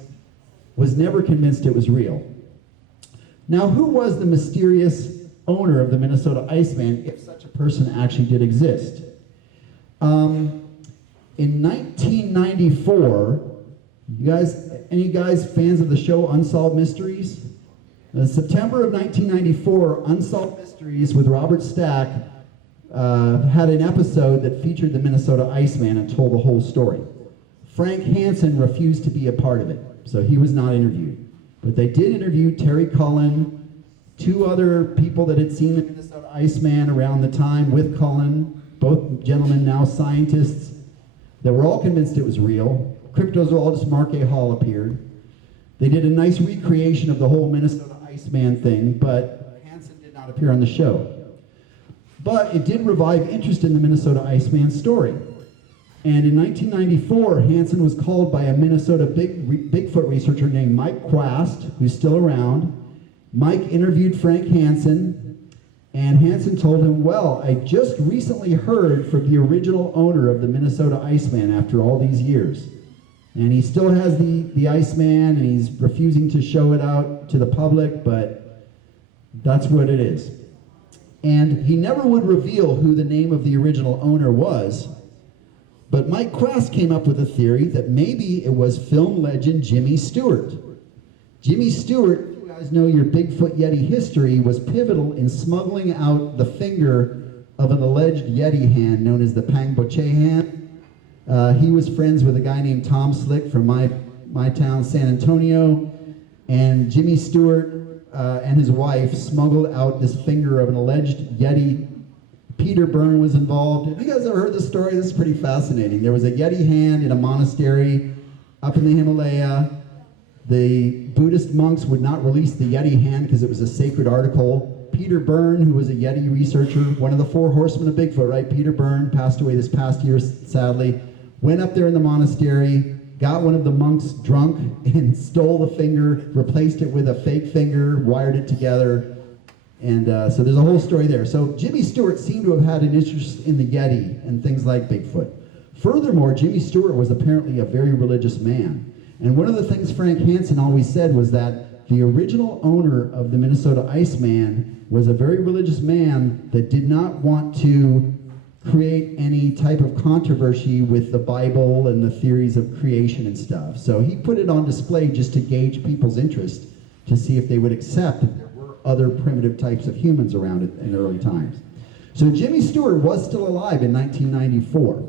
was never convinced it was real. Now, who was the mysterious owner of the Minnesota Iceman, if such a person actually did exist? In 1994, any guys fans of the show Unsolved Mysteries? In September of 1994, Unsolved Mysteries with Robert Stack had an episode that featured the Minnesota Iceman and told the whole story. Frank Hansen refused to be a part of it, so he was not interviewed. But they did interview Terry Cullen, two other people that had seen the Minnesota Iceman around the time with Cullen, both gentlemen now scientists, that were all convinced it was real. Cryptozoologist Mark A. Hall appeared. They did a nice recreation of the whole Minnesota Iceman thing, but Hansen did not appear on the show. But it did revive interest in the Minnesota Iceman story. And in 1994, Hansen was called by a Minnesota Bigfoot researcher named Mike Quast, who's still around. Mike interviewed Frank Hansen, and Hansen told him, well, I just recently heard from the original owner of the Minnesota Iceman after all these years. And he still has the Iceman, and he's refusing to show it out to the public, but that's what it is. And he never would reveal who the name of the original owner was, but Mike Quast came up with a theory that maybe it was film legend Jimmy Stewart. Jimmy Stewart, you guys know your Bigfoot Yeti history, was pivotal in smuggling out the finger of an alleged Yeti hand known as the Pangboche hand. He was friends with a guy named Tom Slick from my town, San Antonio, and Jimmy Stewart and his wife smuggled out this finger of an alleged Yeti. Peter Byrne was involved. Have you guys ever heard this story? This is pretty fascinating. There was a Yeti hand in a monastery up in the Himalaya. The Buddhist monks would not release the Yeti hand because it was a sacred article. Peter Byrne, who was a Yeti researcher, one of the four horsemen of Bigfoot, right? Peter Byrne passed away this past year, sadly. Went up there in the monastery, got one of the monks drunk, and stole the finger, replaced it with a fake finger, wired it together. And so there's a whole story there. So Jimmy Stewart seemed to have had an interest in the Yeti and things like Bigfoot. Furthermore, Jimmy Stewart was apparently a very religious man. And one of the things Frank Hansen always said was that the original owner of the Minnesota Iceman was a very religious man that did not want to create any type of controversy with the Bible and the theories of creation and stuff. So he put it on display just to gauge people's interest to see if they would accept that there were other primitive types of humans around it in early times. So Jimmy Stewart was still alive in 1994.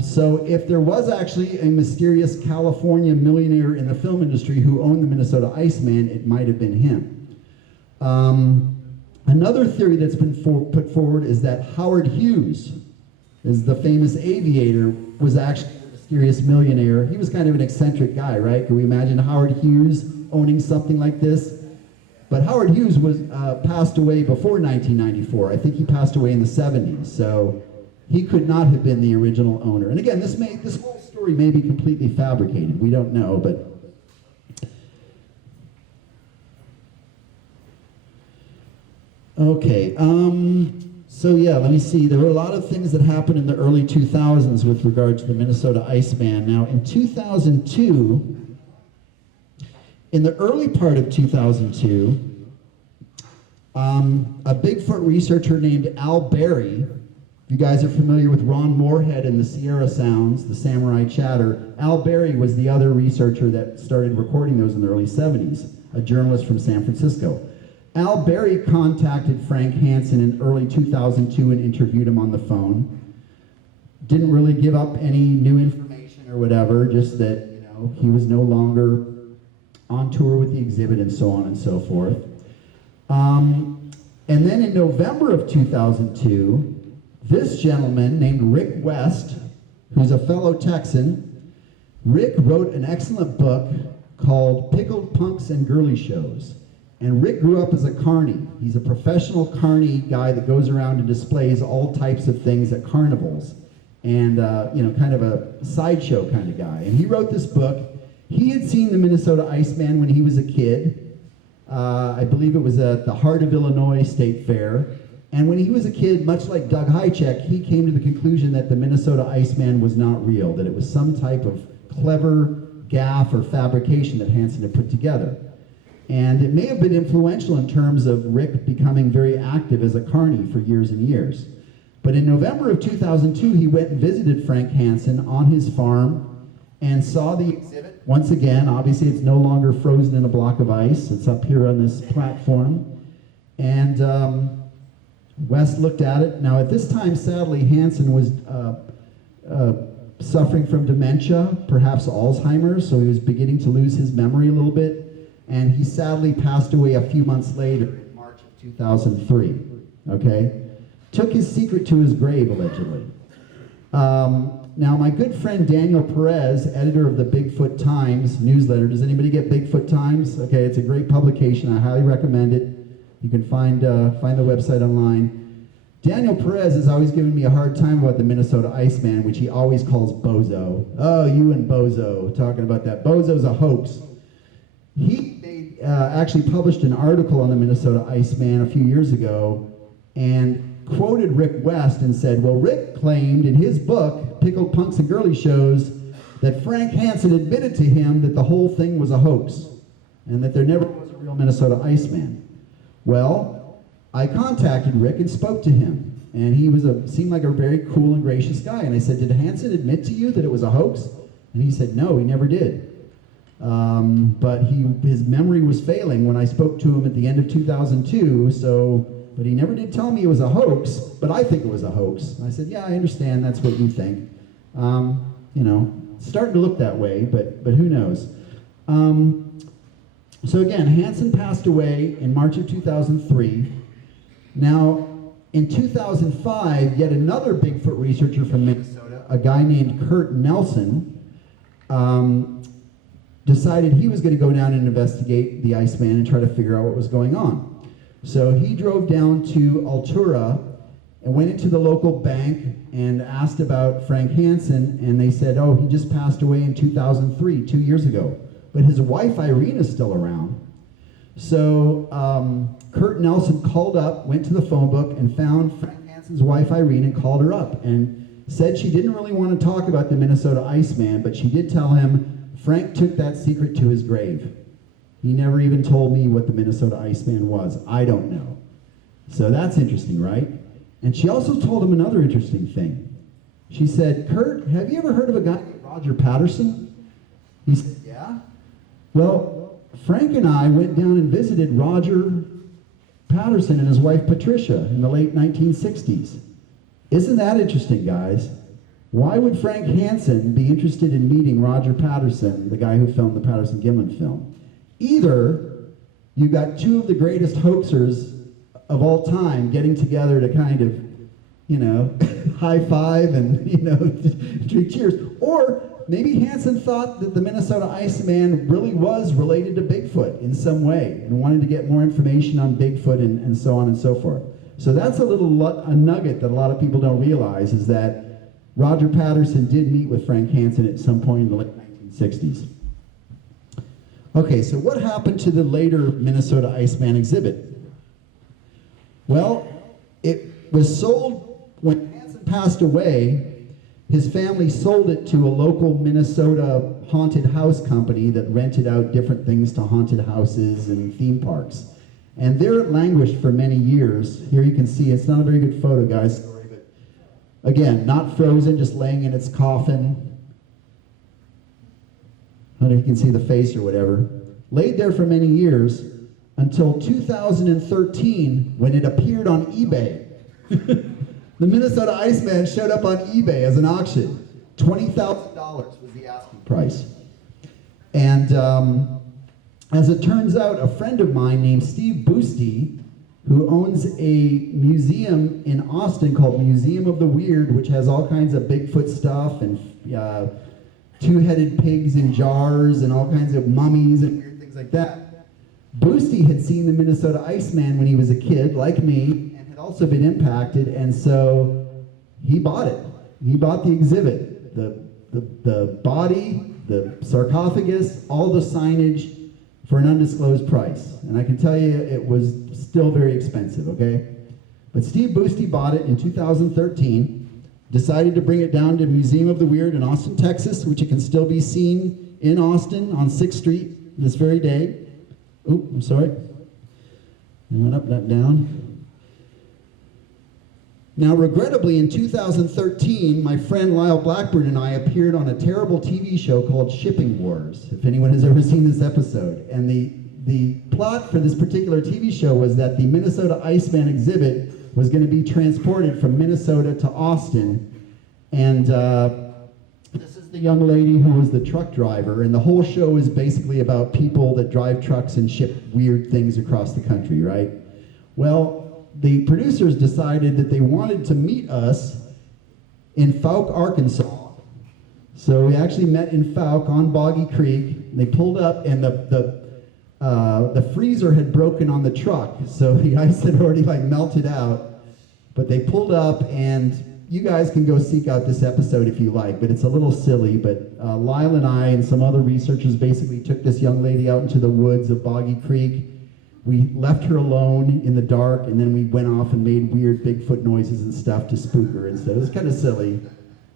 So if there was actually a mysterious California millionaire in the film industry who owned the Minnesota Iceman, it might have been him. Another theory that's been put forward is that Howard Hughes, is the famous aviator, was actually a mysterious millionaire. He was kind of an eccentric guy, right? Can we imagine Howard Hughes owning something like this? But Howard Hughes was passed away before 1994. I think he passed away in the 70s. So he could not have been the original owner. And again, this whole story may be completely fabricated. We don't know, but okay. So yeah, let me see. There were a lot of things that happened in the early 2000s with regard to the Minnesota Iceman. Now, in 2002, in the early part of 2002, a Bigfoot researcher named Al Berry. If you guys are familiar with Ron Moorhead and the Sierra Sounds, the Samurai Chatter, Al Berry was the other researcher that started recording those in the early 70s, a journalist from San Francisco. Al Berry contacted Frank Hansen in early 2002 and interviewed him on the phone. Didn't really give up any new information or whatever, just that, you know, he was no longer on tour with the exhibit and so on and so forth. And then in November of 2002, this gentleman named Rick West, who's a fellow Texan, Rick wrote an excellent book called Pickled Punks and Girly Shows. And Rick grew up as a carny. He's a professional carny guy that goes around and displays all types of things at carnivals. And, you know, kind of a sideshow kind of guy. And he wrote this book. He had seen the Minnesota Iceman when he was a kid. I believe it was at the Heart of Illinois State Fair. And when he was a kid, much like Doug Hychek, he came to the conclusion that the Minnesota Iceman was not real, that it was some type of clever gaffe or fabrication that Hansen had put together. And it may have been influential in terms of Rick becoming very active as a carny for years and years. But in November of 2002, he went and visited Frank Hansen on his farm and saw the exhibit. Once again, obviously it's no longer frozen in a block of ice. It's up here on this platform. And West looked at it. Now, at this time, sadly, Hansen was suffering from dementia, perhaps Alzheimer's, so he was beginning to lose his memory a little bit. And he sadly passed away a few months later in March of 2003, okay? Took his secret to his grave, allegedly. Now, my good friend Daniel Perez, editor of the Bigfoot Times newsletter. Does anybody get Bigfoot Times? Okay, it's a great publication. I highly recommend it. You can find the website online. Daniel Perez has always given me a hard time about the Minnesota Iceman, which he always calls Bozo. Oh, you and Bozo, talking about that. Bozo's a hoax. They actually published an article on the Minnesota Iceman a few years ago and quoted Rick West and said, well, Rick claimed in his book, Pickled Punks and Girly Shows, that Frank Hansen admitted to him that the whole thing was a hoax and that there never was a real Minnesota Iceman. Well, I contacted Rick and spoke to him, and he seemed like a very cool and gracious guy. And I said, did Hansen admit to you that it was a hoax? And he said, no, he never did. But his memory was failing when I spoke to him at the end of 2002, but he never did tell me it was a hoax, but I think it was a hoax. And I said, yeah, I understand that's what you think. You know, it's starting to look that way, but who knows? So again, Hansen passed away in March of 2003. Now, in 2005, yet another Bigfoot researcher from Minnesota, a guy named Kurt Nelson, decided he was going to go down and investigate the Iceman and try to figure out what was going on. So he drove down to Altura and went into the local bank and asked about Frank Hansen, and they said, oh, he just passed away in 2003, 2 years ago. But his wife, Irene, is still around. So Kurt Nelson called up, went to the phone book, and found Frank Hansen's wife, Irene, and called her up and said she didn't really want to talk about the Minnesota Iceman, but she did tell him Frank took that secret to his grave. He never even told me what the Minnesota Iceman was. I don't know. So that's interesting, right? And she also told him another interesting thing. She said, Kurt, have you ever heard of a guy named Roger Patterson? He said, yeah. Well, Frank and I went down and visited Roger Patterson and his wife Patricia in the late 1960s. Isn't that interesting, guys? Why would Frank Hansen be interested in meeting Roger Patterson, the guy who filmed the Patterson-Gimlin film? Either you got two of the greatest hoaxers of all time getting together to kind of, you know, high five and, you know, drink cheers, or maybe Hansen thought that the Minnesota Iceman really was related to Bigfoot in some way and wanted to get more information on Bigfoot and so on and so forth. So that's a nugget that a lot of people don't realize, is that Roger Patterson did meet with Frank Hansen at some point in the late 1960s. Okay, so what happened to the later Minnesota Iceman exhibit? Well, it was sold when Hansen passed away. His family sold it to a local Minnesota haunted house company that rented out different things to haunted houses and theme parks. And there it languished for many years. Here you can see, it's not a very good photo, guys. But again, not frozen, just laying in its coffin. I don't know if you can see the face or whatever. Laid there for many years until 2013, when it appeared on eBay. The Minnesota Iceman showed up on eBay as an auction. $20,000 was the asking price. And as it turns out, a friend of mine named Steve Boosty, who owns a museum in Austin called Museum of the Weird, which has all kinds of Bigfoot stuff and two-headed pigs in jars and all kinds of mummies and weird things like that. Boosty had seen the Minnesota Iceman when he was a kid, like me, and had also been impacted, and so he bought it. He bought the exhibit, the body, the sarcophagus, all the signage for an undisclosed price. And I can tell you it was still very expensive, okay? But Steve Boosty bought it in 2013, decided to bring it down to Museum of the Weird in Austin, Texas, which it can still be seen in Austin on 6th Street this very day. Oop, I'm sorry. I went up, not down. Now, regrettably, in 2013, my friend Lyle Blackburn and I appeared on a terrible TV show called Shipping Wars, if anyone has ever seen this episode. And the plot for this particular TV show was that the Minnesota Iceman exhibit was going to be transported from Minnesota to Austin. And this is the young lady who was the truck driver, and the whole show is basically about people that drive trucks and ship weird things across the country, right? Well, the producers decided that they wanted to meet us in Fouke, Arkansas. So we actually met in Fouke on Boggy Creek. They pulled up, and the freezer had broken on the truck, so the ice had already melted out. But they pulled up, and you guys can go seek out this episode if you like, but it's a little silly. But Lyle and I and some other researchers basically took this young lady out into the woods of Boggy Creek. We left her alone in the dark, and then we went off and made weird Bigfoot noises and stuff to spook her and stuff. It was kind of silly.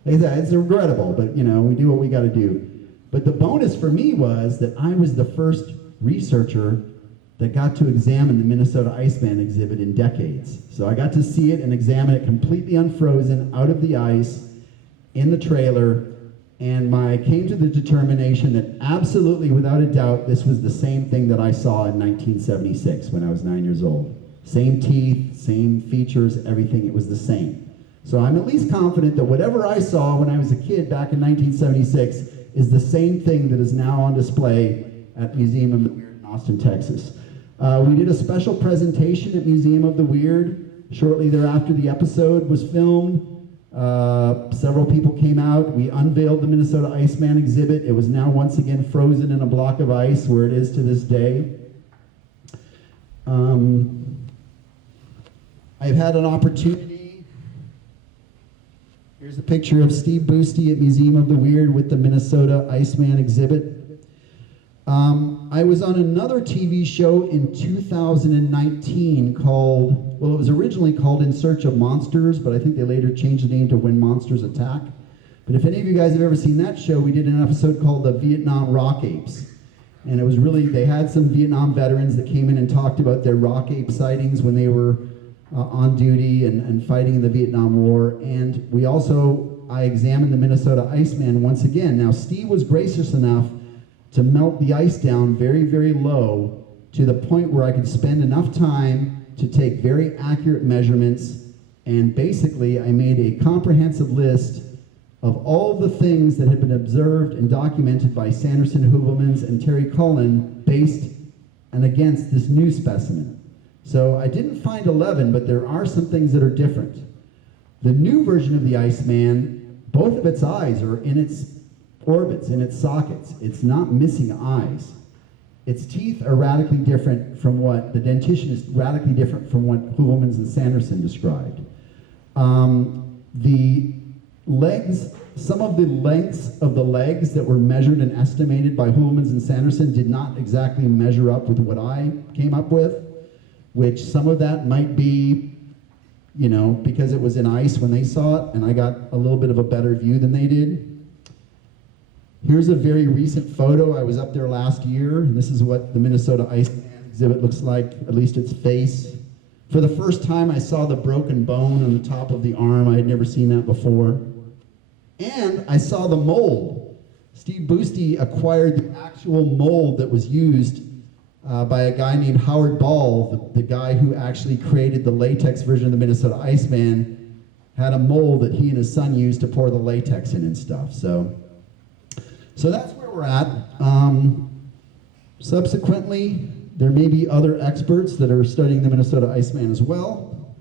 Like I said, it's regrettable, but you know, we do what we got to do. But the bonus for me was that I was the first researcher that got to examine the Minnesota Iceman exhibit in decades. So I got to see it and examine it completely unfrozen, out of the ice, in the trailer, and I came to the determination that absolutely, without a doubt, this was the same thing that I saw in 1976 when I was 9 years old. Same teeth, same features, everything, it was the same. So I'm at least confident that whatever I saw when I was a kid back in 1976 is the same thing that is now on display at Museum of the Weird in Austin, Texas. We did a special presentation at Museum of the Weird shortly thereafter the episode was filmed. Several people came out. We unveiled the Minnesota Iceman exhibit. It was now once again frozen in a block of ice where it is to this day. I've had an opportunity. Here's a picture of Steve Boosty at Museum of the Weird with the Minnesota Iceman exhibit. I was on another TV show in 2019 called, well, it was originally called In Search of Monsters, but I think they later changed the name to When Monsters Attack. But if any of you guys have ever seen that show, we did an episode called The Vietnam Rock Apes. And it was really, they had some Vietnam veterans that came in and talked about their rock ape sightings when they were on duty and fighting in the Vietnam War. And we also, I examined the Minnesota Iceman once again. Now, Steve was gracious enough to melt the ice down very, very low to the point where I could spend enough time to take very accurate measurements. And basically, I made a comprehensive list of all the things that had been observed and documented by Sanderson, Hoovelmans, and Terry Cullen based and against this new specimen. So I didn't find 11, but there are some things that are different. The new version of the Iceman, both of its eyes are in its orbits, in its sockets. It's not missing eyes. Its teeth are radically different from what, the dentition is radically different from what Hoovelmans and Sanderson described. The legs, some of the lengths of the legs that were measured and estimated by Hoovelmans and Sanderson did not exactly measure up with what I came up with, which some of that might be, you know, because it was in ice when they saw it, and I got a little bit of a better view than they did. Here's a very recent photo. I was up there last year, and this is what the Minnesota Iceman exhibit looks like, at least its face. For the first time, I saw the broken bone on the top of the arm. I had never seen that before. And I saw the mold. Steve Boosty acquired the actual mold that was used by a guy named Howard Ball, the guy who actually created the latex version of the Minnesota Iceman, had a mold that he and his son used to pour the latex in and stuff. So that's where we're at. Subsequently, there may be other experts that are studying the Minnesota Iceman as well.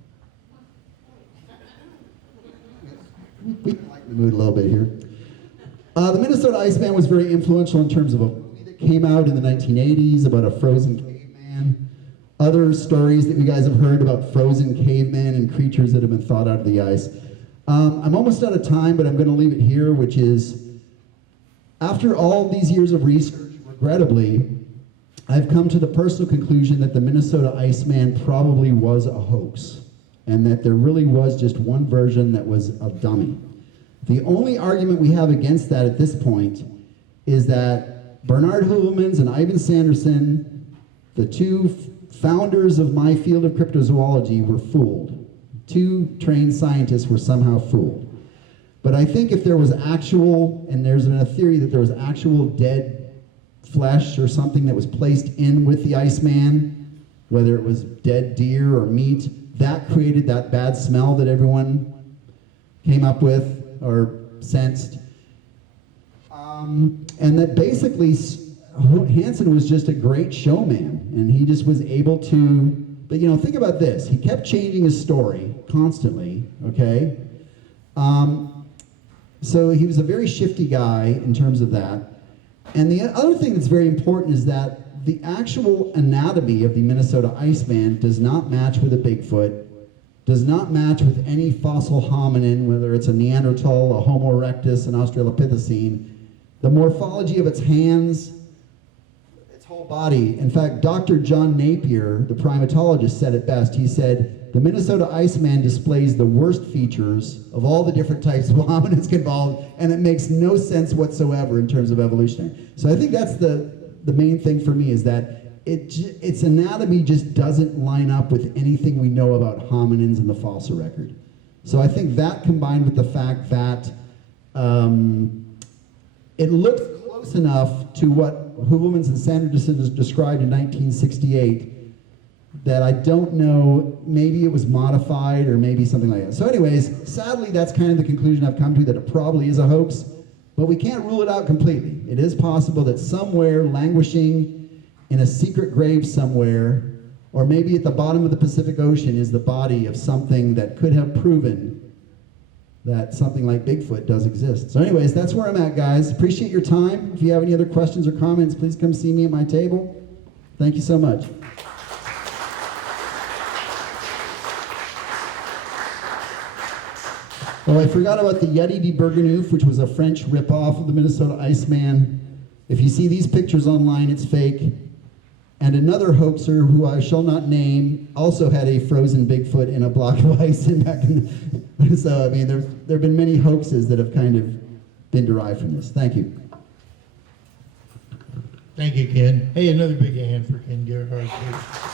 We can lighten the mood a little bit here. The Minnesota Iceman was very influential in terms of a movie that came out in the 1980s about a frozen caveman. Other stories that you guys have heard about frozen cavemen and creatures that have been thawed out of the ice. I'm almost out of time, but I'm going to leave it here, which is, after all these years of research, regrettably, I've come to the personal conclusion that the Minnesota Iceman probably was a hoax, and that there really was just one version that was a dummy. The only argument we have against that at this point is that Bernard Hoovelmans and Ivan Sanderson, the two founders of my field of cryptozoology, were fooled. Two trained scientists were somehow fooled. But I think if there was actual, and there's been a theory that there was actual dead flesh or something that was placed in with the Iceman, whether it was dead deer or meat, that created that bad smell that everyone came up with or sensed. And that basically Hansen was just a great showman, and he just was able to, but you know, think about this. He kept changing his story constantly, okay? So he was a very shifty guy in terms of that. And the other thing that's very important is that the actual anatomy of the Minnesota Iceman does not match with a Bigfoot, does not match with any fossil hominin, whether it's a Neanderthal, a Homo erectus, an Australopithecine. The morphology of its hands, its whole body. In fact, Dr. John Napier, the primatologist, said it best. He said, the Minnesota Iceman displays the worst features of all the different types of hominids involved, and it makes no sense whatsoever in terms of evolutionary. So I think that's the main thing for me, is that its anatomy just doesn't line up with anything we know about hominins in the fossil record. So I think that, combined with the fact that it looks close enough to what Hoovelmans and Sanderson described in 1968, that I don't know, maybe it was modified or maybe something like that. So anyways, sadly, that's kind of the conclusion I've come to, that it probably is a hoax, but we can't rule it out completely. It is possible that somewhere, languishing in a secret grave somewhere, or maybe at the bottom of the Pacific Ocean, is the body of something that could have proven that something like Bigfoot does exist. So anyways, that's where I'm at, guys. Appreciate your time. If you have any other questions or comments, please come see me at my table. Thank you so much. Oh, I forgot about the Yeti de Bourganouf, which was a French ripoff of the Minnesota Iceman. If you see these pictures online, it's fake. And another hoaxer, who I shall not name, also had a frozen Bigfoot in a block of ice back in the, so, I mean, there have been many hoaxes that have kind of been derived from this. Thank you. Thank you, Ken. Hey, another big hand for Ken Gerhard, please.